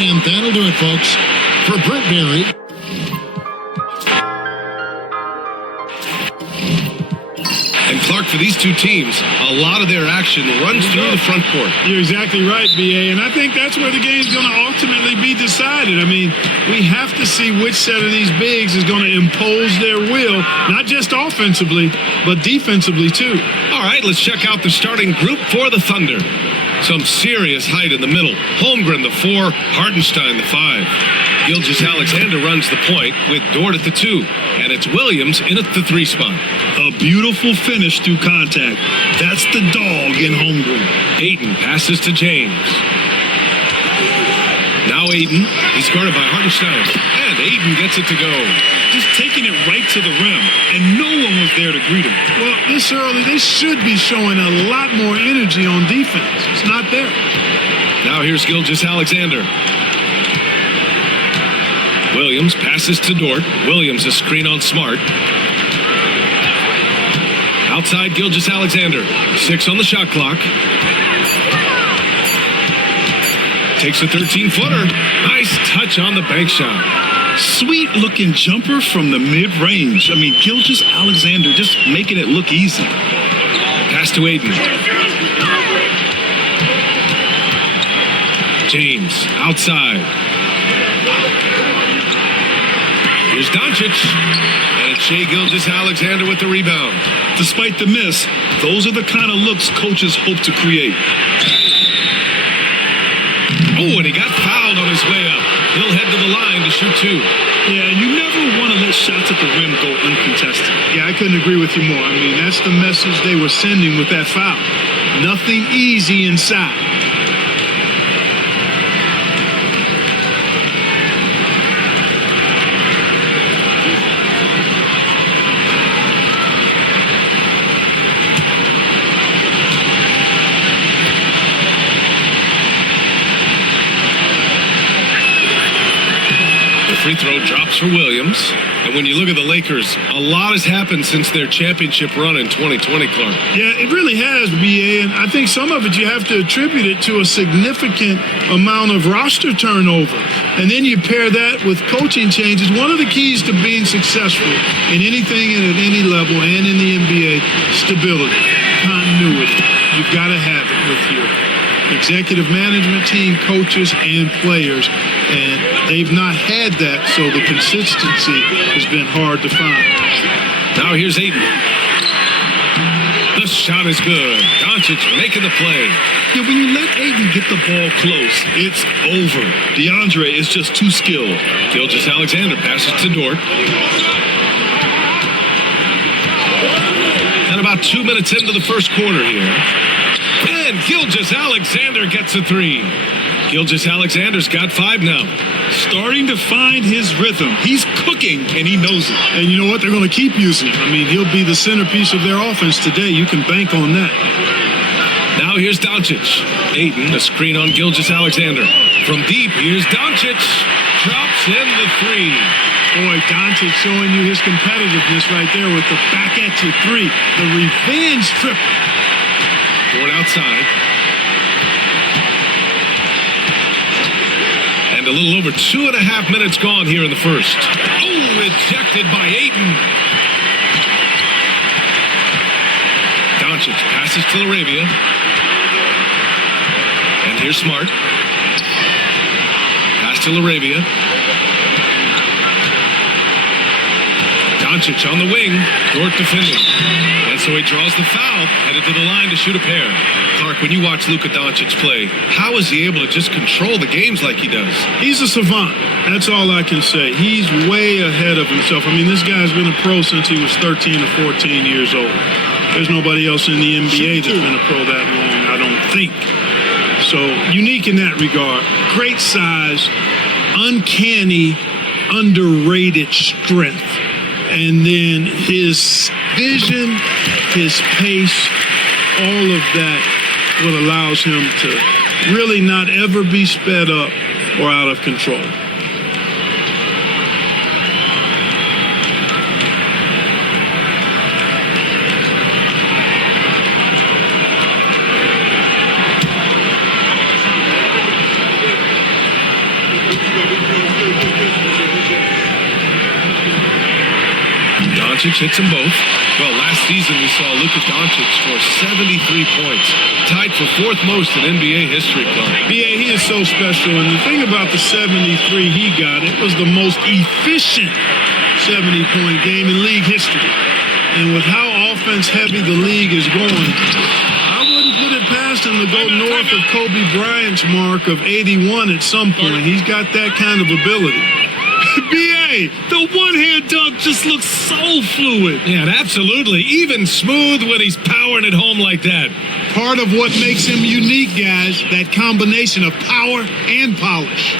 And that'll do it, folks. For Brent Berry. And Clark, for these two teams, a lot of their action runs through the front court. You're exactly right, B.A., and I think that's where the game's going to ultimately be decided. I mean, we have to see which set of these bigs is going to impose their will, not just offensively, but defensively, too. All right, let's check out the starting group for the Thunder. Some serious height in the middle. Holmgren, the 4, Hartenstein, the 5. Gilgeous-Alexander runs the point with Dort at the 2, and it's Williams in at the 3 spot. A beautiful finish through contact. That's the dog in Holmgren. Ayton passes to James. Now Ayton. He's guarded by Hartenstein. And Ayton gets it to go. Just taking it right to the rim, and no one was there to greet him. Well, this early, they should be showing a lot more energy on defense. It's not there. Now here's Gilgeous-Alexander. Williams passes to Dort. Williams a screen on Smart. Outside Gilgeous-Alexander. 6 on the shot clock. Takes a 13-footer. Nice touch on the bank shot. Sweet-looking jumper from the mid-range. I mean, Gilgeous-Alexander just making it look easy. Pass to Ayton. James outside. Here's Doncic. And it's Shai Gilgeous-Alexander with the rebound. Despite the miss, those are the kind of looks coaches hope to create. Oh, and he got fouled on his way up. He'll head to the line to shoot 2. Yeah, you never want to let shots at the rim go uncontested. Yeah, I couldn't agree with you more. I mean, that's the message they were sending with that foul. Nothing easy inside. Free throw drops for Williams. And when you look at the Lakers, a lot has happened since their championship run in 2020, Clark. Yeah, it really has, B.A., and I think some of it you have to attribute it to a significant amount of roster turnover. And then you pair that with coaching changes. One of the keys to being successful in anything and at any level and in the NBA, stability, continuity. You've got to have it with your executive management team, coaches, and players, and they've not had that, so the consistency has been hard to find. Now here's Ayton. The shot is good. Doncic making the play. Yeah, when you let Ayton get the ball close, it's over. DeAndre is just too skilled. Gilgeous-Alexander passes to Dort. And about 2 minutes into the first quarter here. And Gilgeous-Alexander gets a 3. Gilgeous-Alexander's got 5 now. Starting to find his rhythm. He's cooking, and he knows it. And you know what? They're going to keep using him. I mean, he'll be the centerpiece of their offense today. You can bank on that. Now here's Doncic. Ayton, a screen on Gilgeous-Alexander. From deep, here's Doncic. Drops in the 3. Boy, Doncic showing you his competitiveness right there with the back-at-you 3. The revenge triple. Dort outside. And a little over 2.5 minutes gone here in the first. Oh, ejected by Ayton. Doncic passes to Arabia. And here's Smart. Pass to Arabia. Doncic on the wing. Dort defending. And so he draws the foul, headed to the line to shoot a pair. Clark, when you watch Luka Doncic play, how is he able to just control the games like he does? He's a savant. That's all I can say. He's way ahead of himself. I mean, this guy's been a pro since he was 13 or 14 years old. There's nobody else in the NBA that's been a pro that long, I don't think. So, unique in that regard. Great size, uncanny, underrated strength. And then his vision, his pace, all of that, what allows him to really not ever be sped up or out of control. Doncic hits them both. Well, last season we saw Luka Doncic score 73 points, tied for fourth most in NBA history, Clark. Yeah, he is so special. And the thing about the 73 he got, it was the most efficient 70-point game in league history. And with how offense-heavy the league is going, I wouldn't put it past him to go north of Kobe Bryant's mark of 81 at some point. He's got that kind of ability. B.A., the one-hand dunk just looks so fluid. Yeah, absolutely. Even smooth when he's powering it home like that. Part of what makes him unique, guys, that combination of power and polish.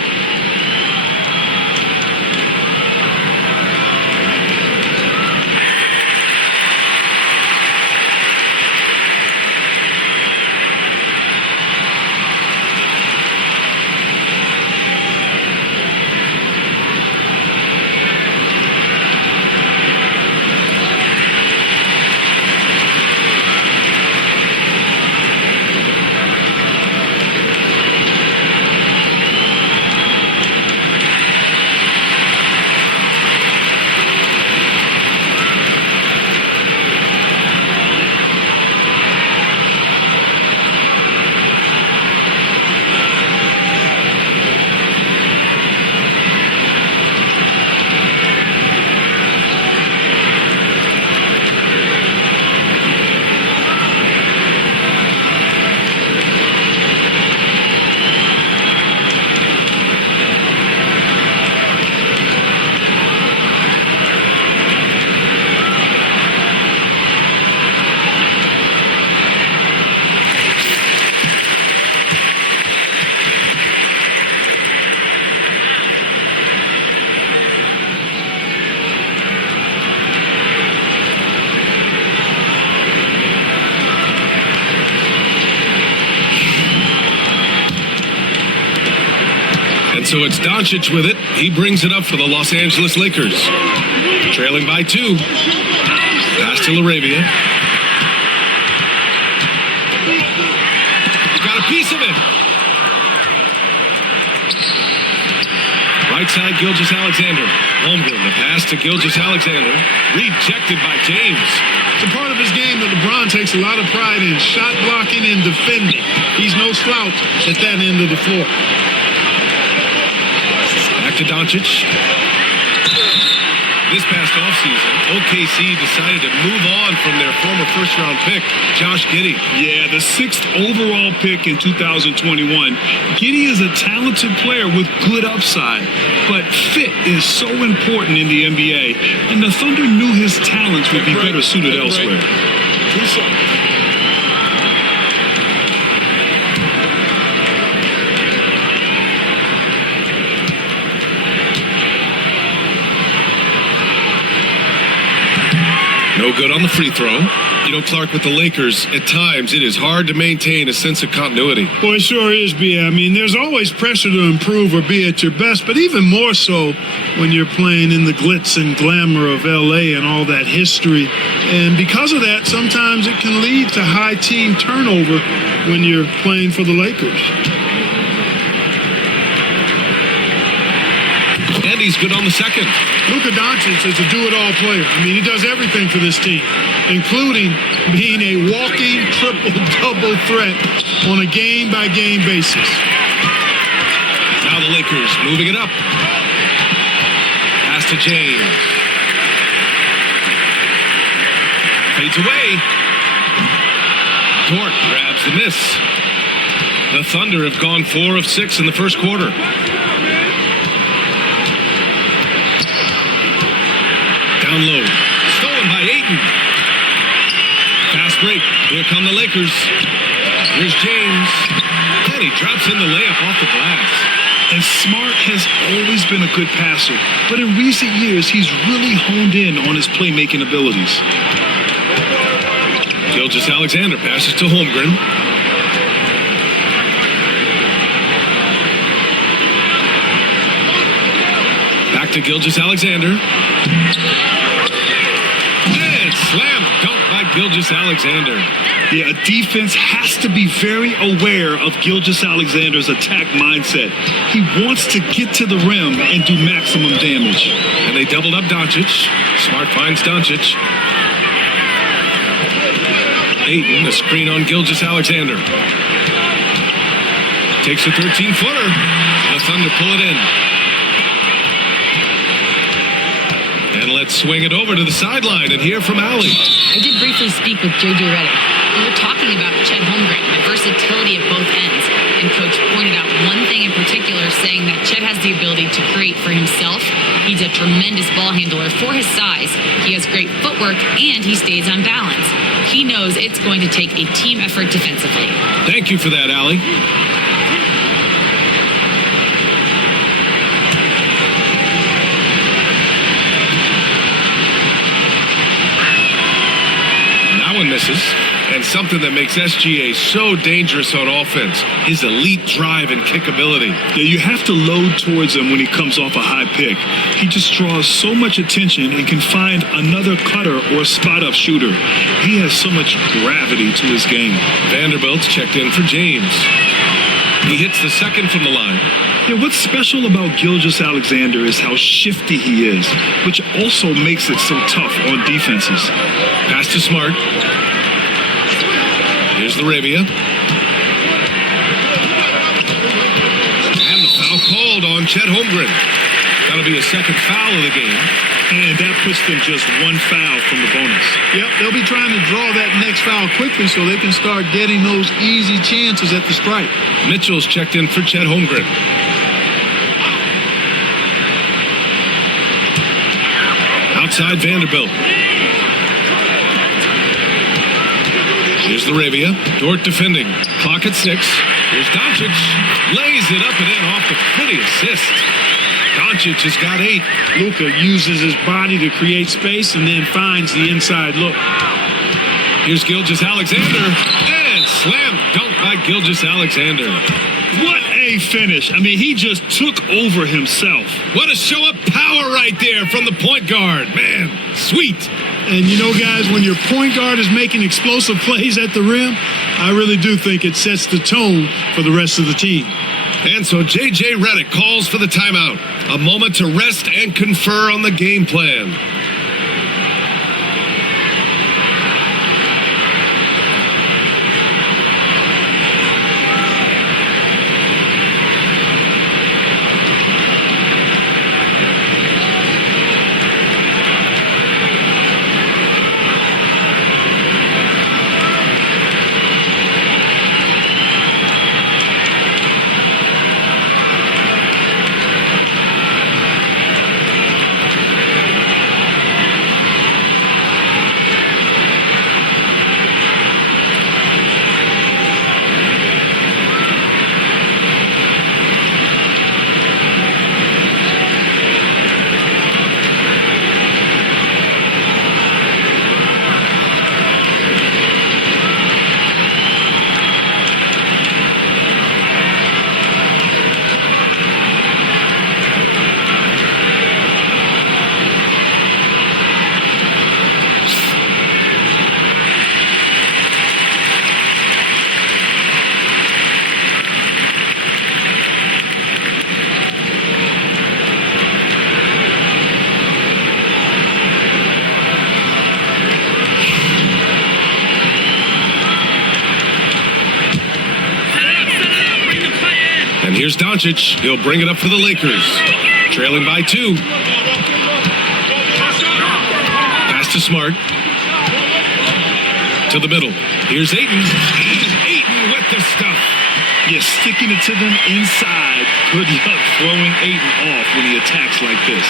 So it's Doncic with it. He brings it up for the Los Angeles Lakers. Trailing by 2. Pass to Laravia. Got a piece of it. Right side, Gilgeous-Alexander. Holmgren, the pass to Gilgeous-Alexander. Rejected by James. It's a part of his game that LeBron takes a lot of pride in. Shot blocking and defending. He's no slouch at that end of the floor. Back to Doncic. This past offseason, OKC decided to move on from their former first-round pick, Josh Giddey. Yeah, the 6th overall pick in 2021. Giddey is a talented player with good upside, but fit is so important in the NBA, and the Thunder knew his talents would be better suited elsewhere. No good on the free throw. You know, Clark, with the Lakers, at times it is hard to maintain a sense of continuity. Well, it sure is, B.A. I mean, there's always pressure to improve or be at your best, but even more so when you're playing in the glitz and glamour of L.A. and all that history. And because of that, sometimes it can lead to high team turnover when you're playing for the Lakers. And he's good on the second. Luka Doncic is a do-it-all player. I mean, he does everything for this team, including being a walking triple-double threat on a game-by-game basis. Now the Lakers moving it up. Pass to James. Fades away. Dort grabs the miss. The Thunder have gone 4 of 6 in the first quarter. Down low. Stolen by Ayton. Fast break. Here come the Lakers. Here's James. And he drops in the layup off the glass. And Smart has always been a good passer, but in recent years, he's really honed in on his playmaking abilities. Gilgeous-Alexander passes to Holmgren. Back to Gilgeous-Alexander. And slam dunk by Gilgeous-Alexander. Yeah, a defense has to be very aware of Gilgeous-Alexander's attack mindset. He wants to get to the rim and do maximum damage. And they doubled up Doncic. Smart finds Doncic. Ayton, a screen on Gilgeous-Alexander. Takes a 13-footer. The Thunder pull it in. And let's swing it over to the sideline and hear from Allie. I did briefly speak with J.J. Redick. We were talking about Chet Holmgren, the versatility of both ends. And Coach pointed out one thing in particular, saying that Chet has the ability to create for himself. He's a tremendous ball handler for his size. He has great footwork, and he stays on balance. He knows it's going to take a team effort defensively. Thank you for that, Allie. Misses, and something that makes SGA so dangerous on offense, his elite drive and kickability. Yeah, you have to load towards him when he comes off a high pick. He just draws so much attention and can find another cutter or spot-up shooter. He has so much gravity to his game. Vanderbilt's checked in for James. He hits the second from the line. Yeah, what's special about Gilgeous-Alexander is how shifty he is, which also makes it so tough on defenses. Pass to Smart. Here's the Arabia. And the foul called on Chet Holmgren. That'll be a second foul of the game. And that puts them just one foul from the bonus. Yep, they'll be trying to draw that next foul quickly so they can start getting those easy chances at the stripe. Mitchell's checked in for Chet Holmgren. Outside Vanderbilt. Here's the Arabia. Dort defending. Clock at 6. Here's Doncic. Lays it up and in off the pretty assist. Doncic has got 8. Luka uses his body to create space and then finds the inside look. Here's Gilgeous-Alexander. And slam dunk by Gilgeous-Alexander. What a finish. I mean, he just took over himself. What a show of power right there from the point guard. Man, sweet. And you know, guys, when your point guard is making explosive plays at the rim, I really do think it sets the tone for the rest of the team. And so J.J. Redick calls for the timeout. A moment to rest and confer on the game plan. And here's Doncic. He'll bring it up for the Lakers. Trailing by 2. Pass to Smart. To the middle. Here's Ayton. And Ayton with the stuff. Yeah, sticking it to them inside. Good luck throwing Ayton off when he attacks like this.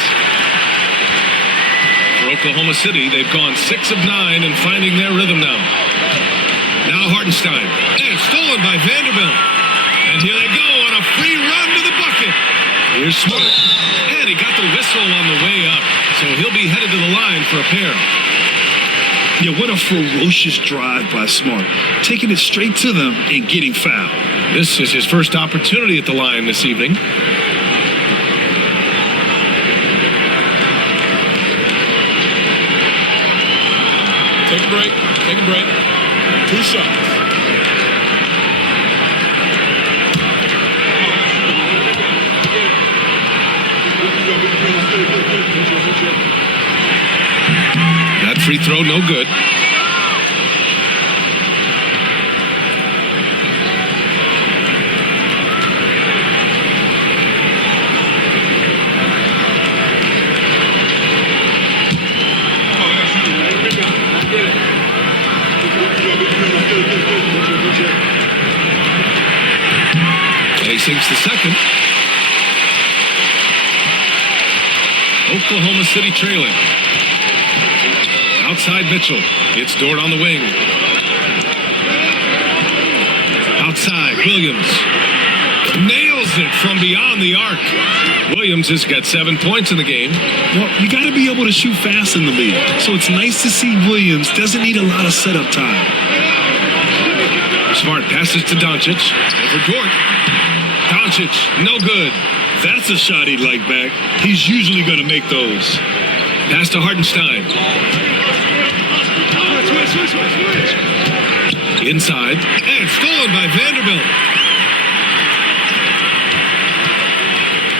For Oklahoma City, they've gone 6 of 9 and finding their rhythm now. Now Hartenstein. And stolen by Vanderbilt. And here they go on a free run to the bucket. Here's Smart. And he got the whistle on the way up. So he'll be headed to the line for a pair. Yeah, what a ferocious drive by Smart. Taking it straight to them and getting fouled. This is his first opportunity at the line this evening. Take a break. Take a break. 2 shots. That free throw, no good. And he sinks the second. Oklahoma City trailing. Outside Mitchell. It's Dort on the wing. Outside Williams. Nails it from beyond the arc. Williams has got 7 points in the game. Well, you got to be able to shoot fast in the league. So it's nice to see Williams doesn't need a lot of setup time. Smart passes to Doncic. Over Dort. Doncic, no good. That's a shot he'd like back. He's usually going to make those. Pass to Hartenstein. Inside. And stolen by Vanderbilt.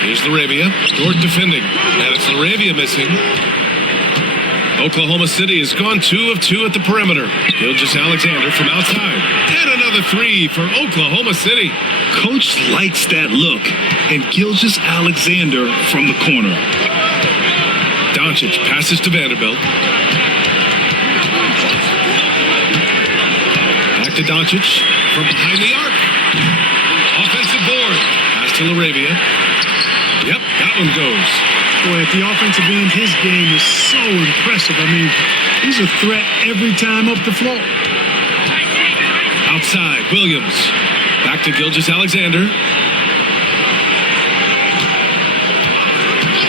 Here's Laravia. Dort defending. And it's Laravia missing. Oklahoma City has gone 2 of 2 at the perimeter. Gilgeous-Alexander from outside. And another 3 for Oklahoma City. Coach likes that look. And Gilgeous-Alexander from the corner. Doncic passes to Vanderbilt. Back to Doncic from behind the arc. Offensive board. Pass to Laravia. Yep, that one goes. Boy, at the offensive end, his game is so impressive. I mean, he's a threat every time up the floor. Outside, Williams. Back to Gilgeous-Alexander.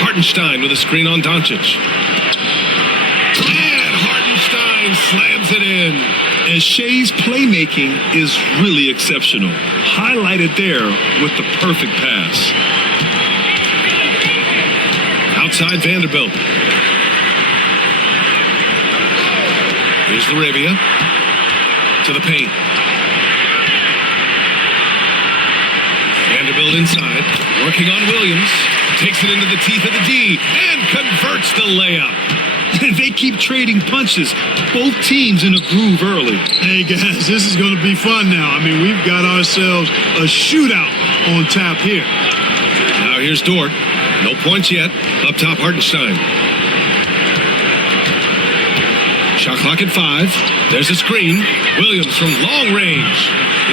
Hartenstein with a screen on Doncic. And Hartenstein slams it in. And Shea's playmaking is really exceptional. Highlighted there with the perfect pass. Outside Vanderbilt. Here's Laravia. To the paint. Vanderbilt inside. Working on Williams. Takes it into the teeth of the D. And converts the layup. And they keep trading punches. Both teams in a groove early. Hey, guys, this is going to be fun now. I mean, we've got ourselves a shootout on tap here. Now here's Dort. No points yet. Up top, Hartenstein. Shot clock at 5. There's a screen. Williams from long range.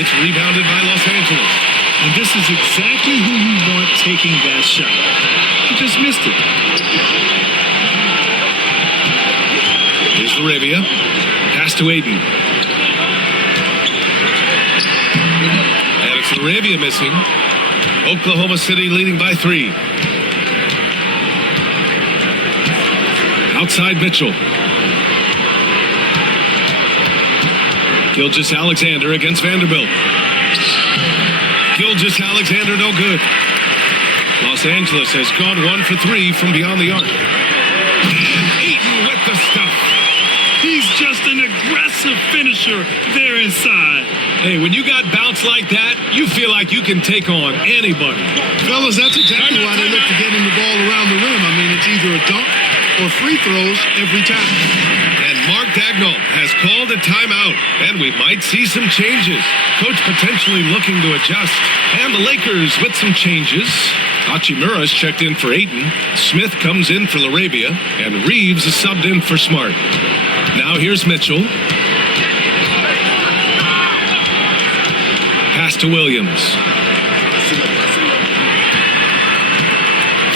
It's rebounded by Los Angeles. And this is exactly who you want taking that shot. He just missed it. Here's Laravia. Pass to Aiden. And it's Laravia missing. Oklahoma City leading by 3. Outside Mitchell. Gilgeous-Alexander against Vanderbilt. Gilgeous-Alexander no good. Los Angeles has gone 1 for 3 from beyond the arc. And Ayton with the stuff. He's just an aggressive finisher there inside. Hey, when you got bounce like that, you feel like you can take on anybody. Fellas, that's exactly why they look to getting the ball around the rim. I mean, it's either a dunk or free throws every time. And Mark Dagnall has called a timeout, and we might see some changes. Coach potentially looking to adjust. And the Lakers with some changes. Hachimura's checked in for Ayton. Smith comes in for Laravia, and Reeves is subbed in for Smart. Now here's Mitchell. Pass to Williams.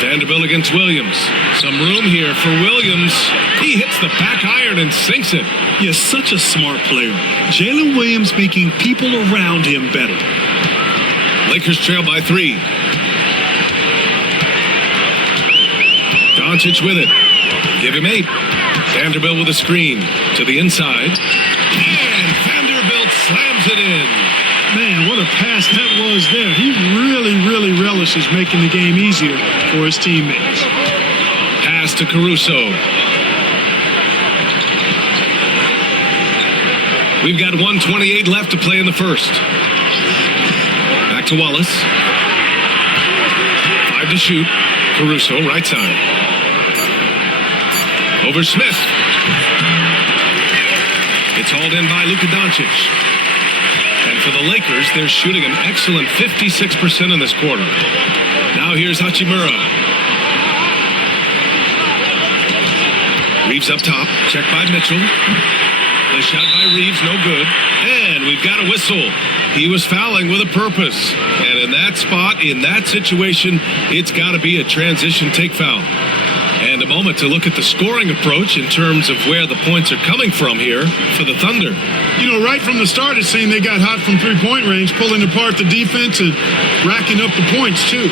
Vanderbilt against Williams. Some room here for Williams. He hits the back iron and sinks it. He is such a smart player. Jalen Williams making people around him better. Lakers trail by 3. Doncic with it. Give him 8. Vanderbilt with a screen to the inside. And Vanderbilt slams it in. Man, what a pass that was there. He really relishes making the game easier for his teammates. Pass to Caruso. We've got 1:28 left to play in the first. Back to Wallace. 5 to shoot. Caruso, right side. Over Smith. It's hauled in by Luka Doncic. And for the Lakers, they're shooting an excellent 56% in this quarter. Now here's Hachimura. Reeves up top. Checked by Mitchell. The shot by Reeves, no good. And we've got a whistle. He was fouling with a purpose. And in that spot, in that situation, it's got to be a transition take foul. And a moment to look at the scoring approach in terms of where the points are coming from here for the Thunder. You know, right from the start, it seemed they got hot from three-point range, pulling apart the defense and racking up the points, too.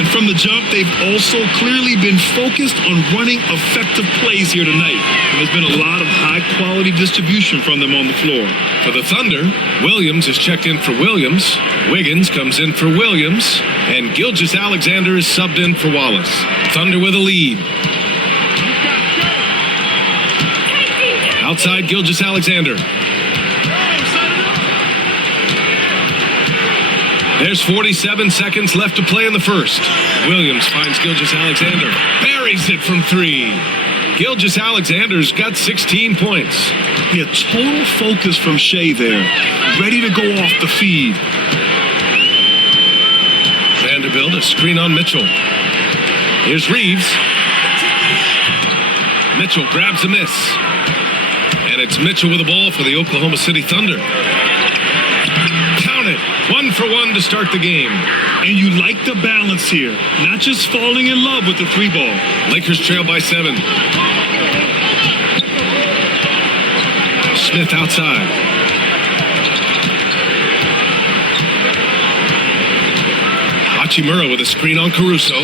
And from the jump, they've also clearly been focused on running effective plays here tonight. And there's been a lot of high-quality distribution from them on the floor. For the Thunder, Williams is checked in for Williams. Wiggins comes in for Williams. And Gilgeous-Alexander is subbed in for Wallace. Thunder with a lead. Outside Gilgeous-Alexander. There's 47 seconds left to play in the first. Williams finds Gilgeous-Alexander. Buries it from 3. Gilgeous-Alexander's got 16 points. Yeah, total focus from Shea there. Ready to go off the feed. Vanderbilt, a screen on Mitchell. Here's Reeves. Mitchell grabs a miss. And it's Mitchell with the ball for the Oklahoma City Thunder. Count it. 1 for 1 to start the game. And you like the balance here. Not just falling in love with the 3-ball. Lakers trail by 7. Smith outside. Hachimura with a screen on Caruso.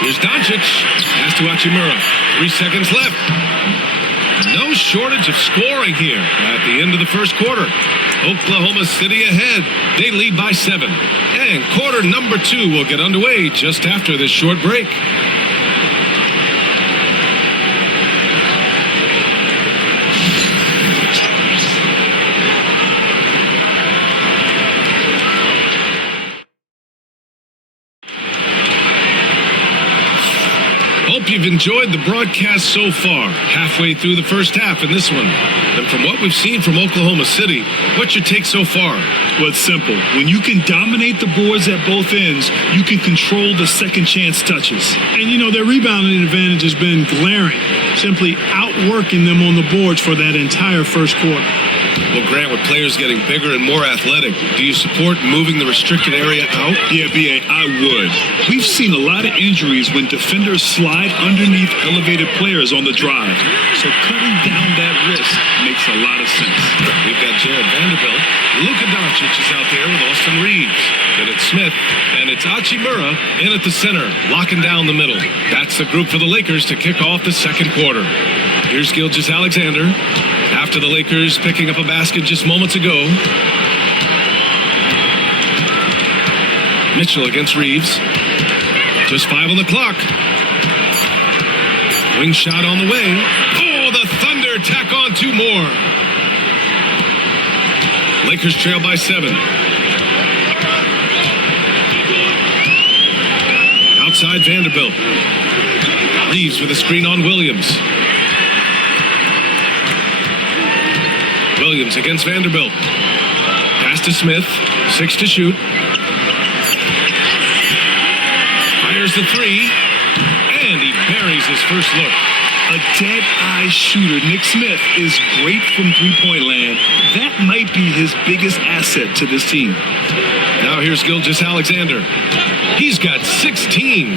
Here's Doncic. Pass to Hachimura. 3 seconds left. No shortage of scoring here at the end of the first quarter. Oklahoma City ahead. They lead by 7. And quarter number 2 will get underway just after this short break. Hope you've enjoyed the broadcast so far. Halfway through the first half in this one. And from what we've seen from Oklahoma City, what's your take so far? Well, it's simple. When you can dominate the boards at both ends, you can control the second chance touches. And, you know, their rebounding advantage has been glaring, simply outworking them on the boards for that entire first quarter. Well, Grant, with players getting bigger and more athletic, do you support moving the restricted area out? Yeah, B.A., I would. We've seen a lot of injuries when defenders slide underneath elevated players on the drive. So cutting down that risk makes a lot of sense. We've got Jared Vanderbilt. Luka Doncic is out there with Austin Reeves. Then it's Smith, and it's Hachimura in at the center, locking down the middle. That's the group for the Lakers to kick off the second quarter. Here's Gilgeous-Alexander. After the Lakers picking up a basket just moments ago. Mitchell against Reeves. Just 5 on the clock. Wing shot on the way. Oh, the Thunder tack on 2 more. Lakers trail by 7. Outside Vanderbilt. Reeves with a screen on Williams. Williams against Vanderbilt. Pass to Smith. 6 to shoot. Fires the 3. And he buries his first look. A dead-eye shooter. Nick Smith is great from three-point land. That might be his biggest asset to this team. Now here's Gilgeous-Alexander. He's got 16.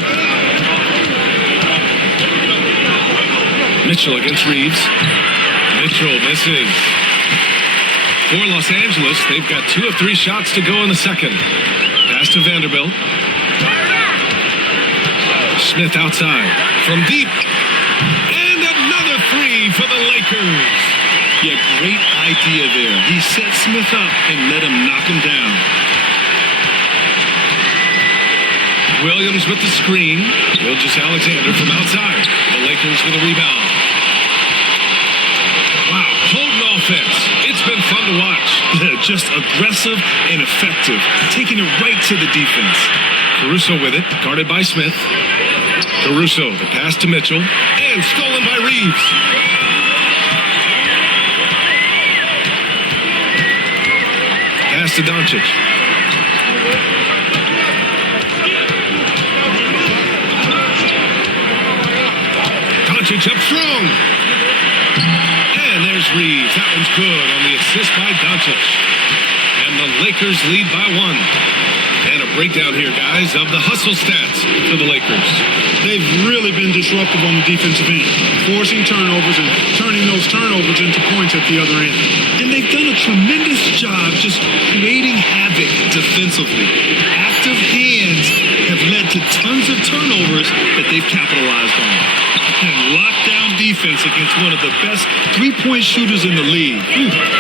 Mitchell against Reeves. Mitchell misses. For Los Angeles, they've got 2 of 3 shots to go in the second. Pass to Vanderbilt. Smith outside. From deep. And another 3 for the Lakers. Yeah, great idea there. He set Smith up and let him knock him down. Williams with the screen. Gilgeous-Alexander from outside. The Lakers with a rebound. Wow. to watch. Just aggressive and effective, taking it right to the defense. Caruso with it, guarded by Smith. Caruso, the pass to Mitchell, and stolen by Reeves. Pass to Doncic. Doncic up strong. And there's Reeves. That one's good on the assist by Doncic. And the Lakers lead by 1. And a breakdown here, guys, of the hustle stats for the Lakers. They've really been disruptive on the defensive end, forcing turnovers and turning those turnovers into points at the other end. And they've done a tremendous job just creating havoc defensively. Active hands have led to tons of turnovers that they've capitalized on. And lockdown defense against one of the best three-point shooters in the league.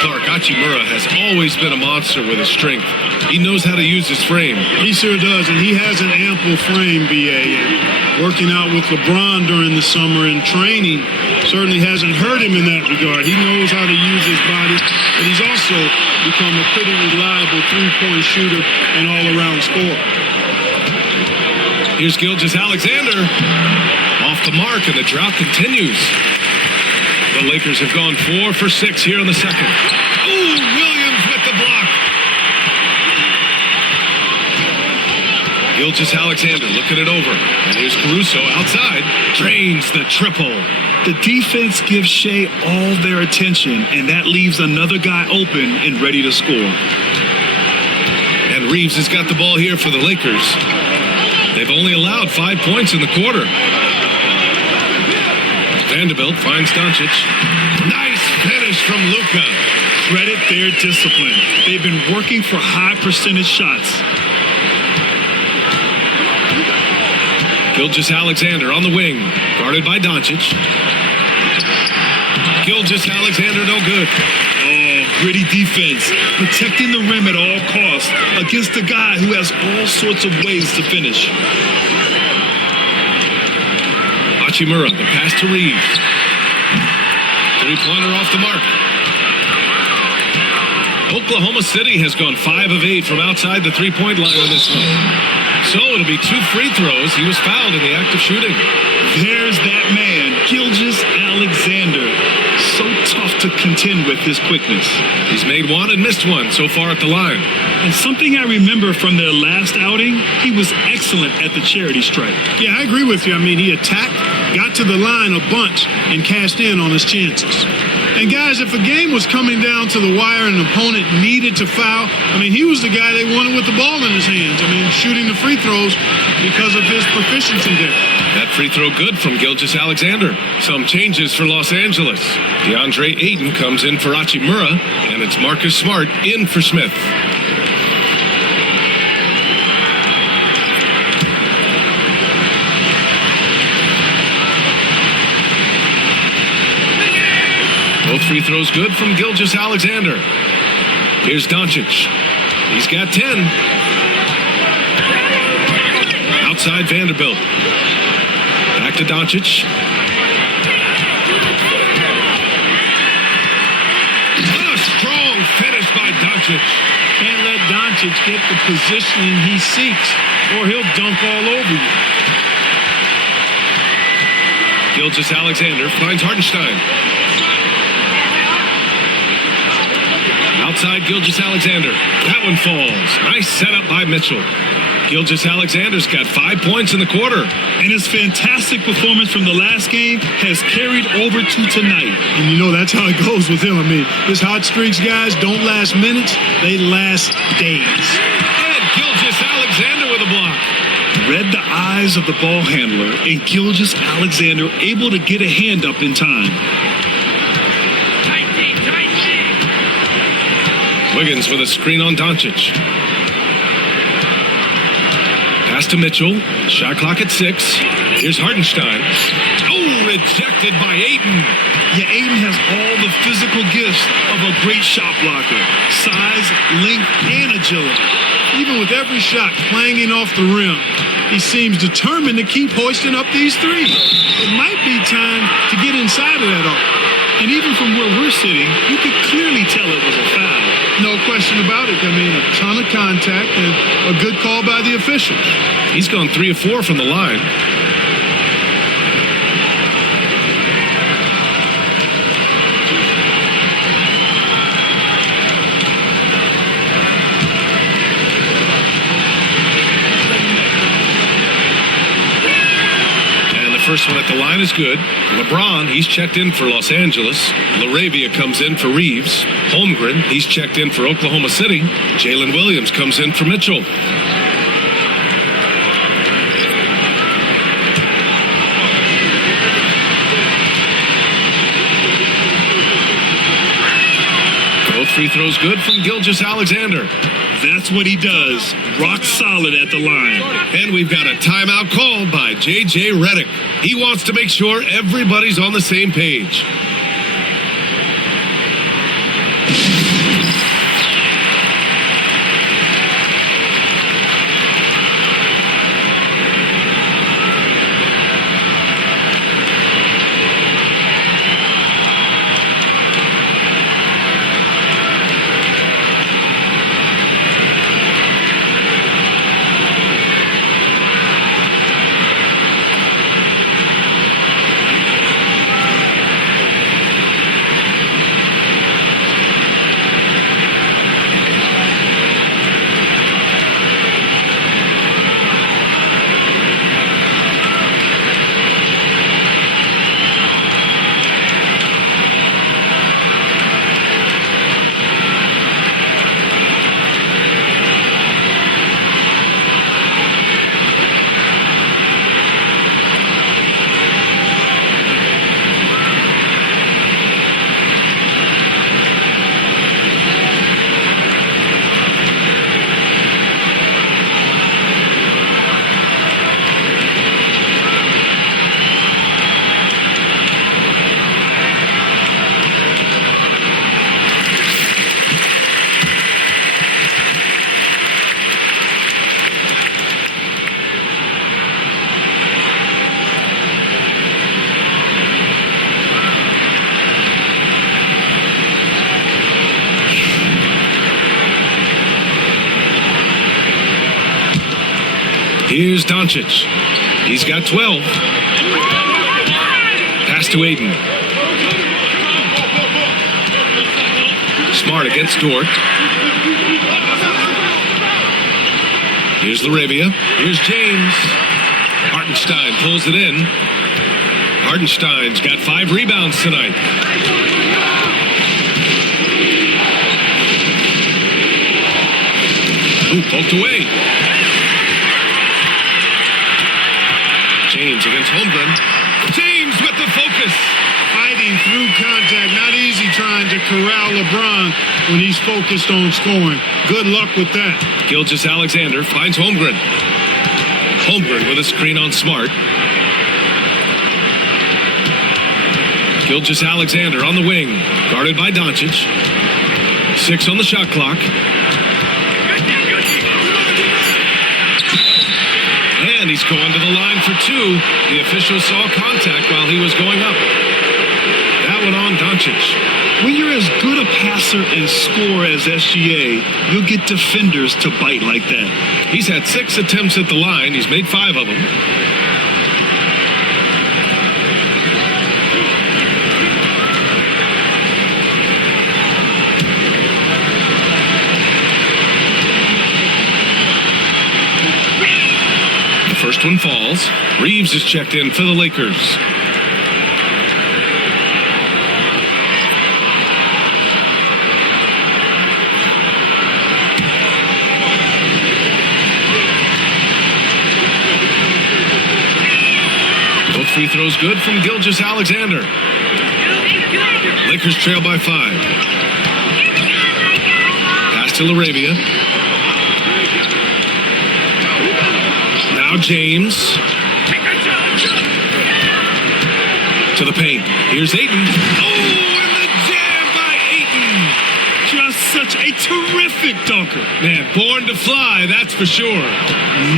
Clark Hachimura has always been a monster with his strength. He knows how to use his frame. He sure does, and he has an ample frame, B.A. And working out with LeBron during the summer and training certainly hasn't hurt him in that regard. He knows how to use his body, but he's also become a pretty reliable three-point shooter and all-around scorer. Here's Gilgeous-Alexander. Off the mark, and the drought continues. The Lakers have gone 4 for 6 here in the second. Ooh, Williams with the block. Gilgeous-Alexander looking it over. And here's Caruso outside. Drains the triple. The defense gives Shea all their attention, and that leaves another guy open and ready to score. And Reeves has got the ball here for the Lakers. They've only allowed 5 points in the quarter. Vanderbilt finds Doncic. Nice finish from Luka. Credit their discipline. They've been working for high percentage shots. Gilgeous-Alexander on the wing, guarded by Doncic. Gilgeous-Alexander no good. Oh, gritty defense, protecting the rim at all costs against a guy who has all sorts of ways to finish. Hachimura, the pass to Reeves. Three-pointer off the mark. Oklahoma City has gone 5 of 8 from outside the three-point line on this one. So it'll be 2 free throws. He was fouled in the act of shooting. There's that man, Gilgeous-Alexander. So tough to contend with his quickness. He's made 1 and missed 1 so far at the line. And something I remember from their last outing, he was excellent at the charity stripe. Yeah, I agree with you. I mean, he attacked, got to the line a bunch, and cashed in on his chances. And guys, if the game was coming down to the wire and an opponent needed to foul, I mean, he was the guy they wanted with the ball in his hands. I mean, shooting the free throws because of his proficiency there. That free throw good from Gilgeous-Alexander. Some changes for Los Angeles. DeAndre Ayton comes in for Hachimura, and it's Marcus Smart in for Smith. Both free throws good from Gilgeous-Alexander. Here's Doncic. He's got 10. Outside Vanderbilt. Back to Doncic. A strong finish by Doncic. Can't let Doncic get the positioning he seeks, or he'll dunk all over you. Gilgeous-Alexander finds Hartenstein. Outside Gilgeous-Alexander. That one falls. Nice setup by Mitchell. Gilgeous-Alexander's got 5 points in the quarter. And his fantastic performance from the last game has carried over to tonight. And you know that's how it goes with him. I mean, his hot streaks, guys, don't last minutes. They last days. And Gilgeous-Alexander with a block. Read the eyes of the ball handler, and Gilgeous-Alexander able to get a hand up in time. Wiggins with a screen on Doncic. Pass to Mitchell. Shot clock at 6. Here's Hartenstein. Oh, rejected by Ayton. Yeah, Ayton has all the physical gifts of a great shot blocker. Size, length, and agility. Even with every shot clanging off the rim, he seems determined to keep hoisting up these threes. It might be time to get inside of that arc. And even from where we're sitting, you could clearly tell it was a foul. No question about it. I mean, a ton of contact and a good call by the officials. He's gone 3 of 4 from the line. First one at the line is good. LeBron, he's checked in for Los Angeles. LaRavia comes in for Reeves. Holmgren, he's checked in for Oklahoma City. Jalen Williams comes in for Mitchell. Both free throws good from Gilgeous-Alexander. That's what he does. Rock solid at the line. And we've got a timeout called by J.J. Redick. He wants to make sure everybody's on the same page. Here's Doncic. He's got 12. Pass to Aiden. Smart against Dort. Here's LaRavia. Here's James. Hartenstein pulls it in. Hartenstein's got 5 rebounds tonight. Ooh, poked away. James against Holmgren. James with the focus. Fighting through contact. Not easy trying to corral LeBron when he's focused on scoring. Good luck with that. Gilgeous-Alexander finds Holmgren. Holmgren with a screen on Smart. Gilgeous-Alexander on the wing. Guarded by Doncic. 6 on the shot clock. And he's going to the line for 2. The official saw contact while he was going up. That one on Doncic. When you're as good a passer and scorer as SGA, you'll get defenders to bite like that. He's had 6 attempts at the line. He's made 5 of them. First one falls. Reeves is checked in for the Lakers. Both free throws good from Gilgeous-Alexander. Lakers trail by 5. Pass to LaRavia. Now James. To the paint. Here's Ayton. Oh, and the jam by Ayton. Just such a terrific dunker. Man, born to fly, that's for sure.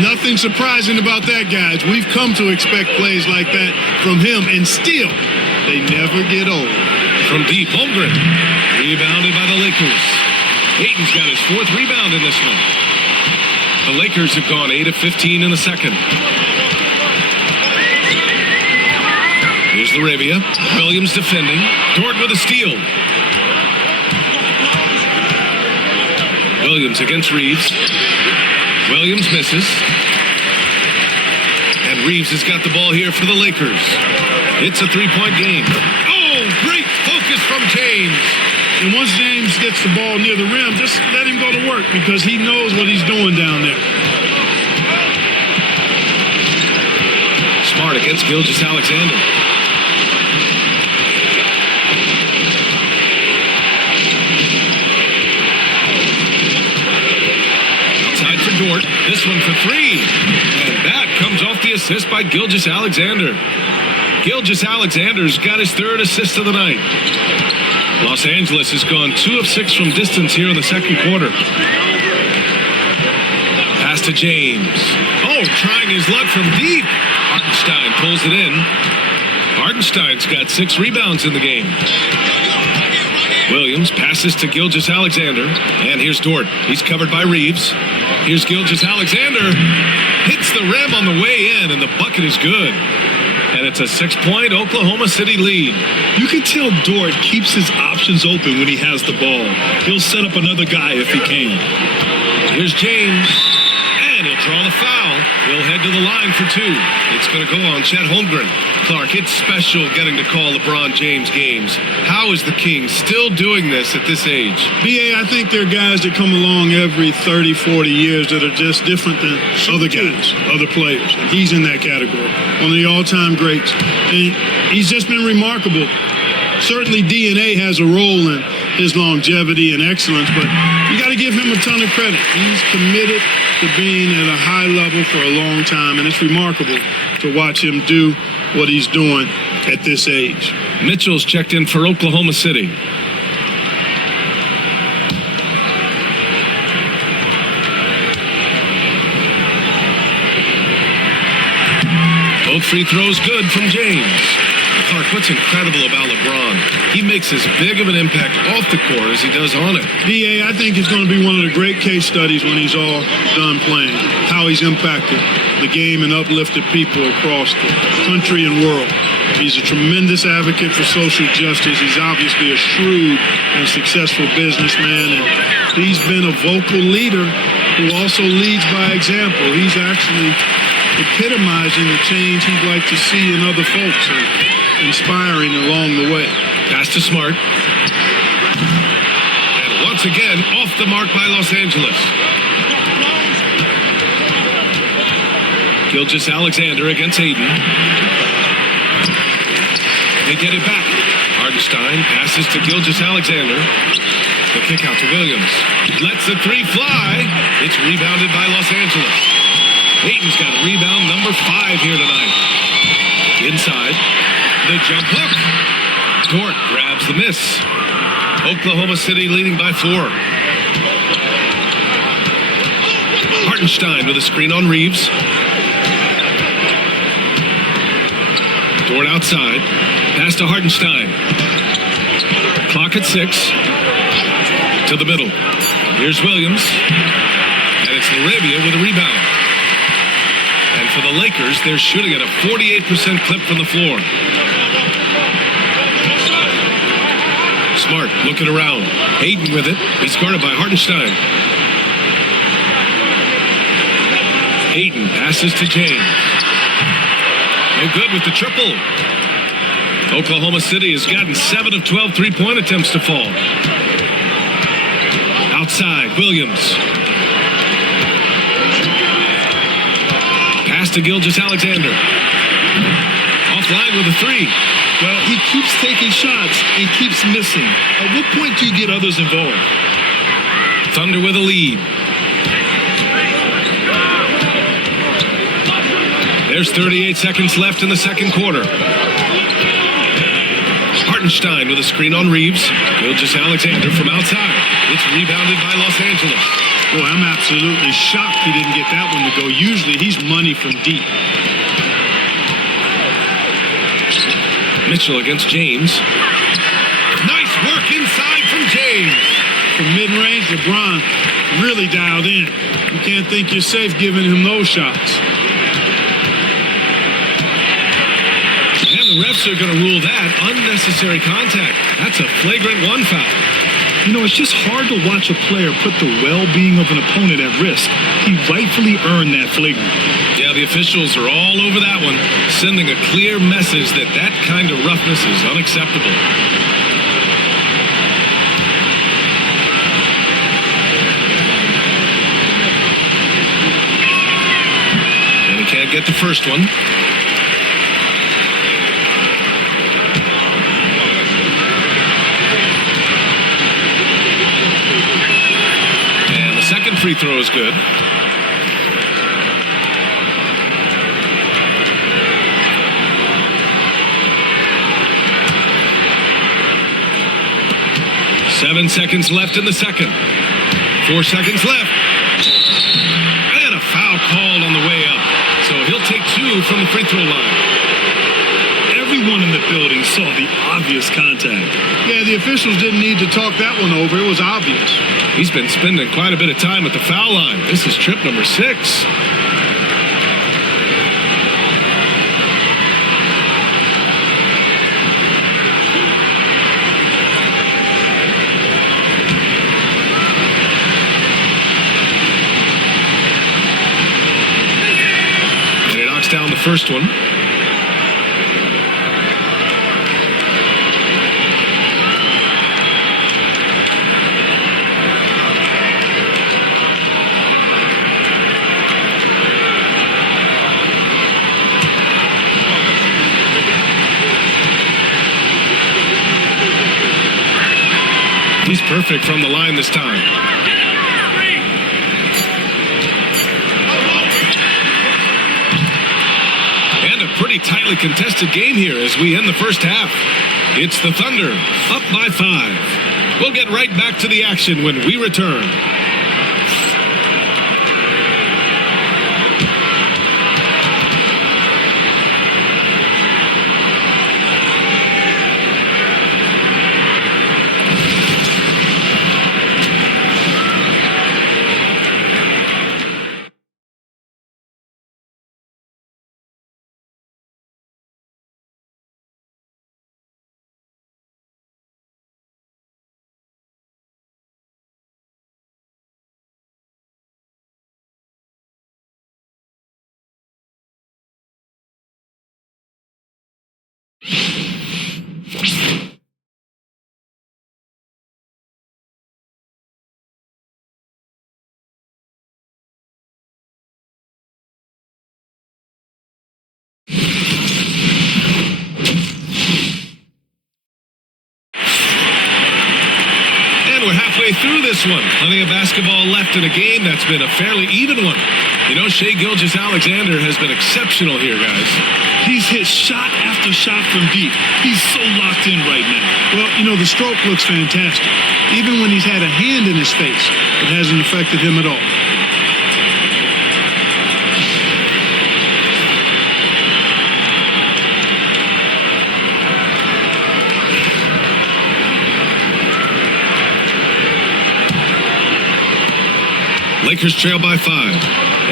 Nothing surprising about that, guys. We've come to expect plays like that from him, and still, they never get old. From deep, Holmgren. Rebounded by the Lakers. Ayton's got his 4th rebound in this one. The Lakers have gone 8 of 15 in the second. Here's Larabia. Williams defending. Dort with a steal. Williams against Reeves. Williams misses. And Reeves has got the ball here for the Lakers. It's a 3-point game. Oh, great focus from James. And once James gets the ball near the rim, just let him go to work because he knows what he's doing down there. Smart against Gilgeous-Alexander. Outside for Dort. This one for 3. And that comes off the assist by Gilgeous-Alexander. Gilgeous-Alexander's got his 3rd assist of the night. Los Angeles has gone 2 of 6 from distance here in the second quarter. Pass to James. Oh, trying his luck from deep. Hartenstein pulls it in. Hartenstein's got 6 rebounds in the game. Williams passes to Gilgeous-Alexander. And here's Dort. He's covered by Reeves. Here's Gilgeous-Alexander. Hits the rim on the way in, and the bucket is good. And it's a 6-point Oklahoma City lead. You can tell Dort keeps his options open when he has the ball. He'll set up another guy if he can. Here's James. And he'll draw the foul. He'll head to the line for 2. It's going to go on Chet Holmgren. Clark, it's special getting to call LeBron James games. How is the King still doing this at this age? B.A., I think there are guys that come along every 30, 40 years that are just different than other guys, other players. And he's in that category. One of the all-time greats. And he's just been remarkable. Certainly DNA has a role in his longevity and excellence, but you got to give him a ton of credit. He's committed to being at a high level for a long time, and it's remarkable to watch him do what he's doing at this age. Mitchell's checked in for Oklahoma City. Both free throws good from James. Clark, what's incredible about LeBron? He makes as big of an impact off the court as he does on it. B.A., I think it's going to be one of the great case studies when he's all done playing, how he's impacted the game and uplifted people across the country and world. He's a tremendous advocate for social justice. He's obviously a shrewd and successful businessman, and he's been a vocal leader who also leads by example. He's actually epitomizing the change he'd like to see in other folks and inspiring along the way. Pass to Smart. And once again, off the mark by Los Angeles. Gilgeous-Alexander against Ayton. They get it back. Hartenstein passes to Gilgeous-Alexander. The kick out to Williams. Lets the 3 fly. It's rebounded by Los Angeles. Ayton's got rebound number 5 here tonight. Inside. The jump hook. Dort grabs the miss. Oklahoma City leading by 4. Hartenstein with a screen on Reeves. Dort outside. Pass to Hartenstein. Clock at 6. To the middle. Here's Williams. And it's Larabia with a rebound. And for the Lakers, they're shooting at a 48% clip from the floor. Smart looking around. Ayton with it. He's guarded by Hartenstein. Ayton passes to James. No good with the triple. Oklahoma City has gotten 7 of 12 three-point attempts to fall. Outside, Williams. Pass to Gilgeous-Alexander. Offline with a 3. Well, he keeps taking shots and keeps missing. At what point do you get others involved? Thunder with a lead. There's 38 seconds left in the second quarter. Hartenstein with a screen on Reeves. Gilgeous-Alexander from outside. It's rebounded by Los Angeles. Boy, I'm absolutely shocked he didn't get that one to go. Usually he's money from deep. Mitchell against James. James. From mid-range, LeBron really dialed in. You can't think you're safe giving him those shots. And the refs are going to rule that unnecessary contact. That's a flagrant one foul. You know, it's just hard to watch a player put the well-being of an opponent at risk. He rightfully earned that flagrant. Yeah, the officials are all over that one, sending a clear message that that kind of roughness is unacceptable. And he can't get the first one. Second free throw is good. Seven seconds left in the second. 4 seconds left. And a foul called on the way up. So he'll take 2 from the free throw line. Everyone in the building saw the obvious contact. Yeah, the officials didn't need to talk that one over. It was obvious. He's been spending quite a bit of time at the foul line. This is trip number 6. And he knocks down the first one. He's perfect from the line this time. And a pretty tightly contested game here as we end the first half. It's the Thunder up by 5. We'll get right back to the action when we return. Through this one. Plenty of basketball left in a game that's been a fairly even one. You know, Shai Gilgeous-Alexander has been exceptional here, guys. He's hit shot after shot from deep. He's so locked in right now. Well, you know, the stroke looks fantastic. Even when he's had a hand in his face, it hasn't affected him at all. Lakers trail by 5.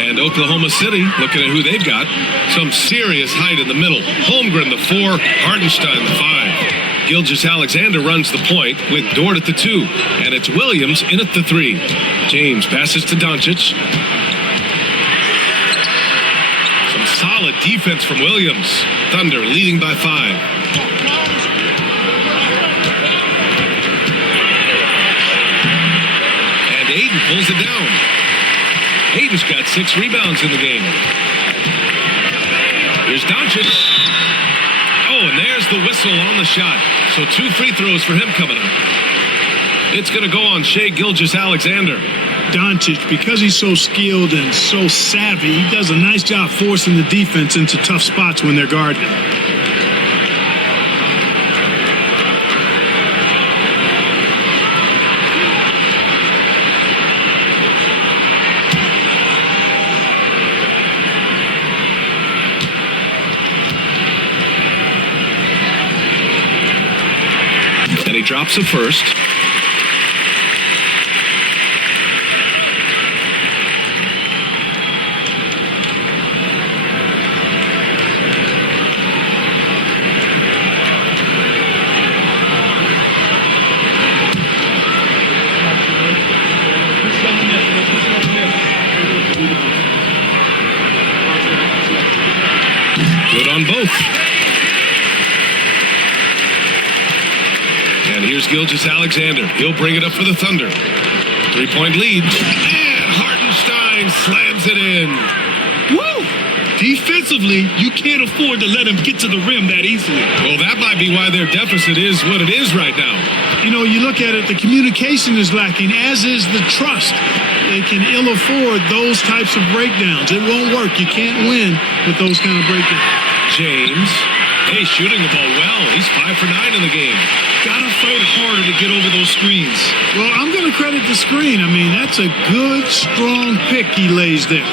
And Oklahoma City, looking at who they've got, some serious height in the middle. Holmgren, the 4, Hardenstein, the 5. Gilgeous-Alexander runs the point with Dort at the 2. And it's Williams in at the 3. James passes to Doncic. Some solid defense from Williams. Thunder leading by 5. And Aiden pulls it down. Aiden's got 6 rebounds in the game. Here's Doncic. Oh, and there's the whistle on the shot. So 2 free throws for him coming up. It's going to go on Shai Gilgeous-Alexander. Doncic, because he's so skilled and so savvy, he does a nice job forcing the defense into tough spots when they're guarding him. Drops a first. Good on both. And here's Gilgeous-Alexander. He'll bring it up for the Thunder. 3-point lead. And Hartenstein slams it in. Woo! Defensively, you can't afford to let him get to the rim that easily. Well, that might be why their deficit is what it is right now. You know, you look at it, the communication is lacking, as is the trust. They can ill afford those types of breakdowns. It won't work. You can't win with those kind of breakdowns. James. Hey, shooting the ball well. He's 5 for 9 in the game. Gotta fight harder to get over those screens. Well, I'm going to credit the screen. I mean, that's a good, strong pick he lays there.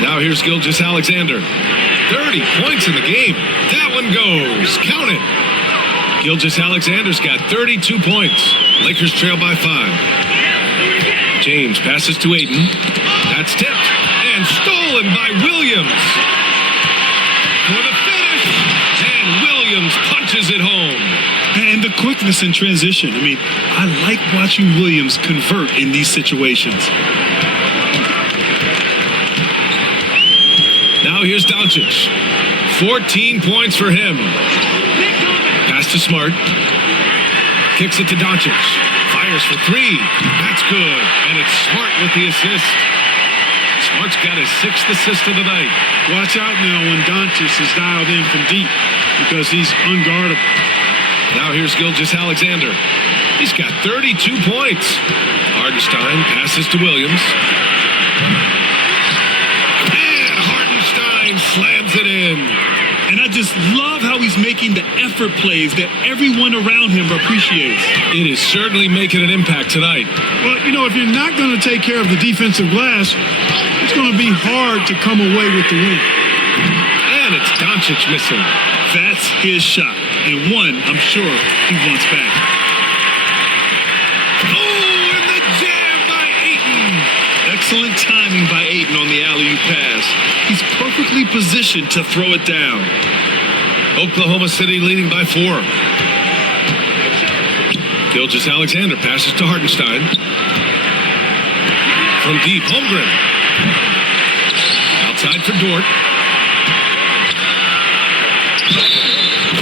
Now here's Gilgeous-Alexander. 30 points in the game. That one goes. Count it. Gilgeous-Alexander's got 32 points. Lakers trail by 5. James passes to Ayton. That's tipped and stolen by Williams. For the finish. And Williams punches it home. And the quickness in transition. I mean, I like watching Williams convert in these situations. Now here's Doncic. 14 points for him. Pass to Smart. Kicks it to Doncic. Fires for 3. That's good. And it's Smart with the assist. Smart's got his 6th assist of the night. Watch out now when Doncic is dialed in from deep because he's unguardable. Now here's Gilgeous-Alexander. He's got 32 points. Hartenstein passes to Williams. And Hartenstein slams it in. And I just love how he's making the effort plays that everyone around him appreciates. It is certainly making an impact tonight. Well, you know, if you're not going to take care of the defensive glass, it's going to be hard to come away with the win. And it's Doncic missing. That's his shot. And one, I'm sure, he wants back. Oh, and the jam by Ayton. Excellent timing by Ayton on the alley-oop pass. He's perfectly positioned to throw it down. Oklahoma City leading by 4. Gilgeous-Alexander passes to Hartenstein. From deep, Holmgren. Outside for Dort.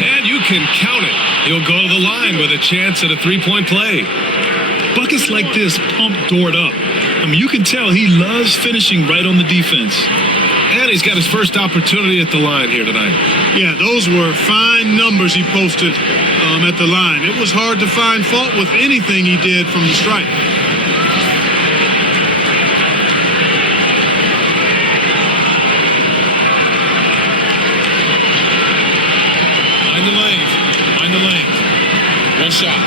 And you can count it. He'll go to the line with a chance at a 3-point play. Buckets like this pump Dort up. I mean, you can tell he loves finishing right on the defense. And he's got his first opportunity at the line here tonight. Yeah, those were fine numbers he posted at the line. It was hard to find fault with anything he did from the stripe. Find the lane. Find the lane. One shot.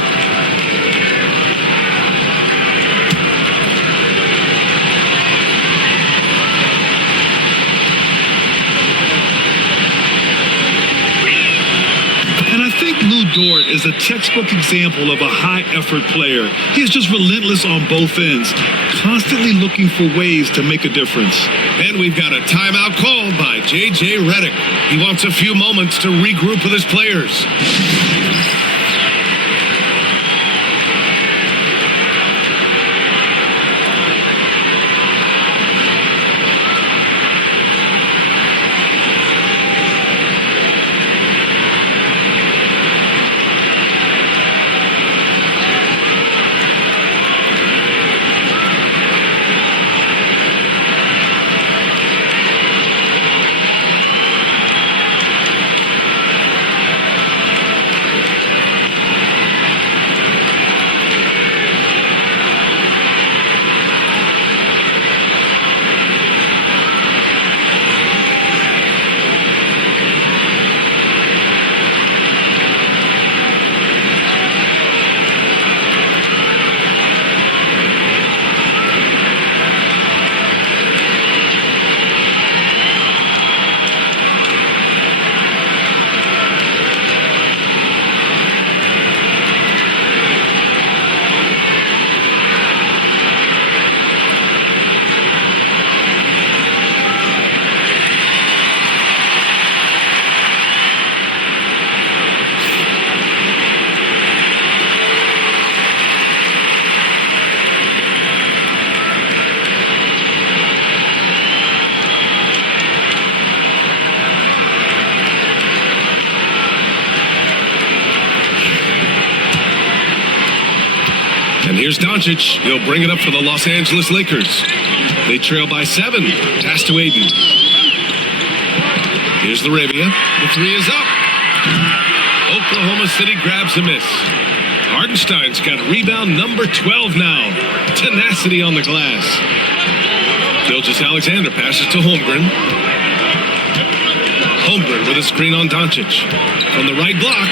Lou Dort is a textbook example of a high-effort player. He is just relentless on both ends, constantly looking for ways to make a difference. And we've got a timeout called by J.J. Redick. He wants a few moments to regroup with his players. Here's Doncic. He'll bring it up for the Los Angeles Lakers. They trail by 7. Pass to Aiden. Here's Laravia. The three is up. Oklahoma City grabs a miss. Hardenstein's got rebound number 12 now. Tenacity on the glass. Gilgeous-Alexander passes to Holmgren. Holmgren with a screen on Doncic. From the right block.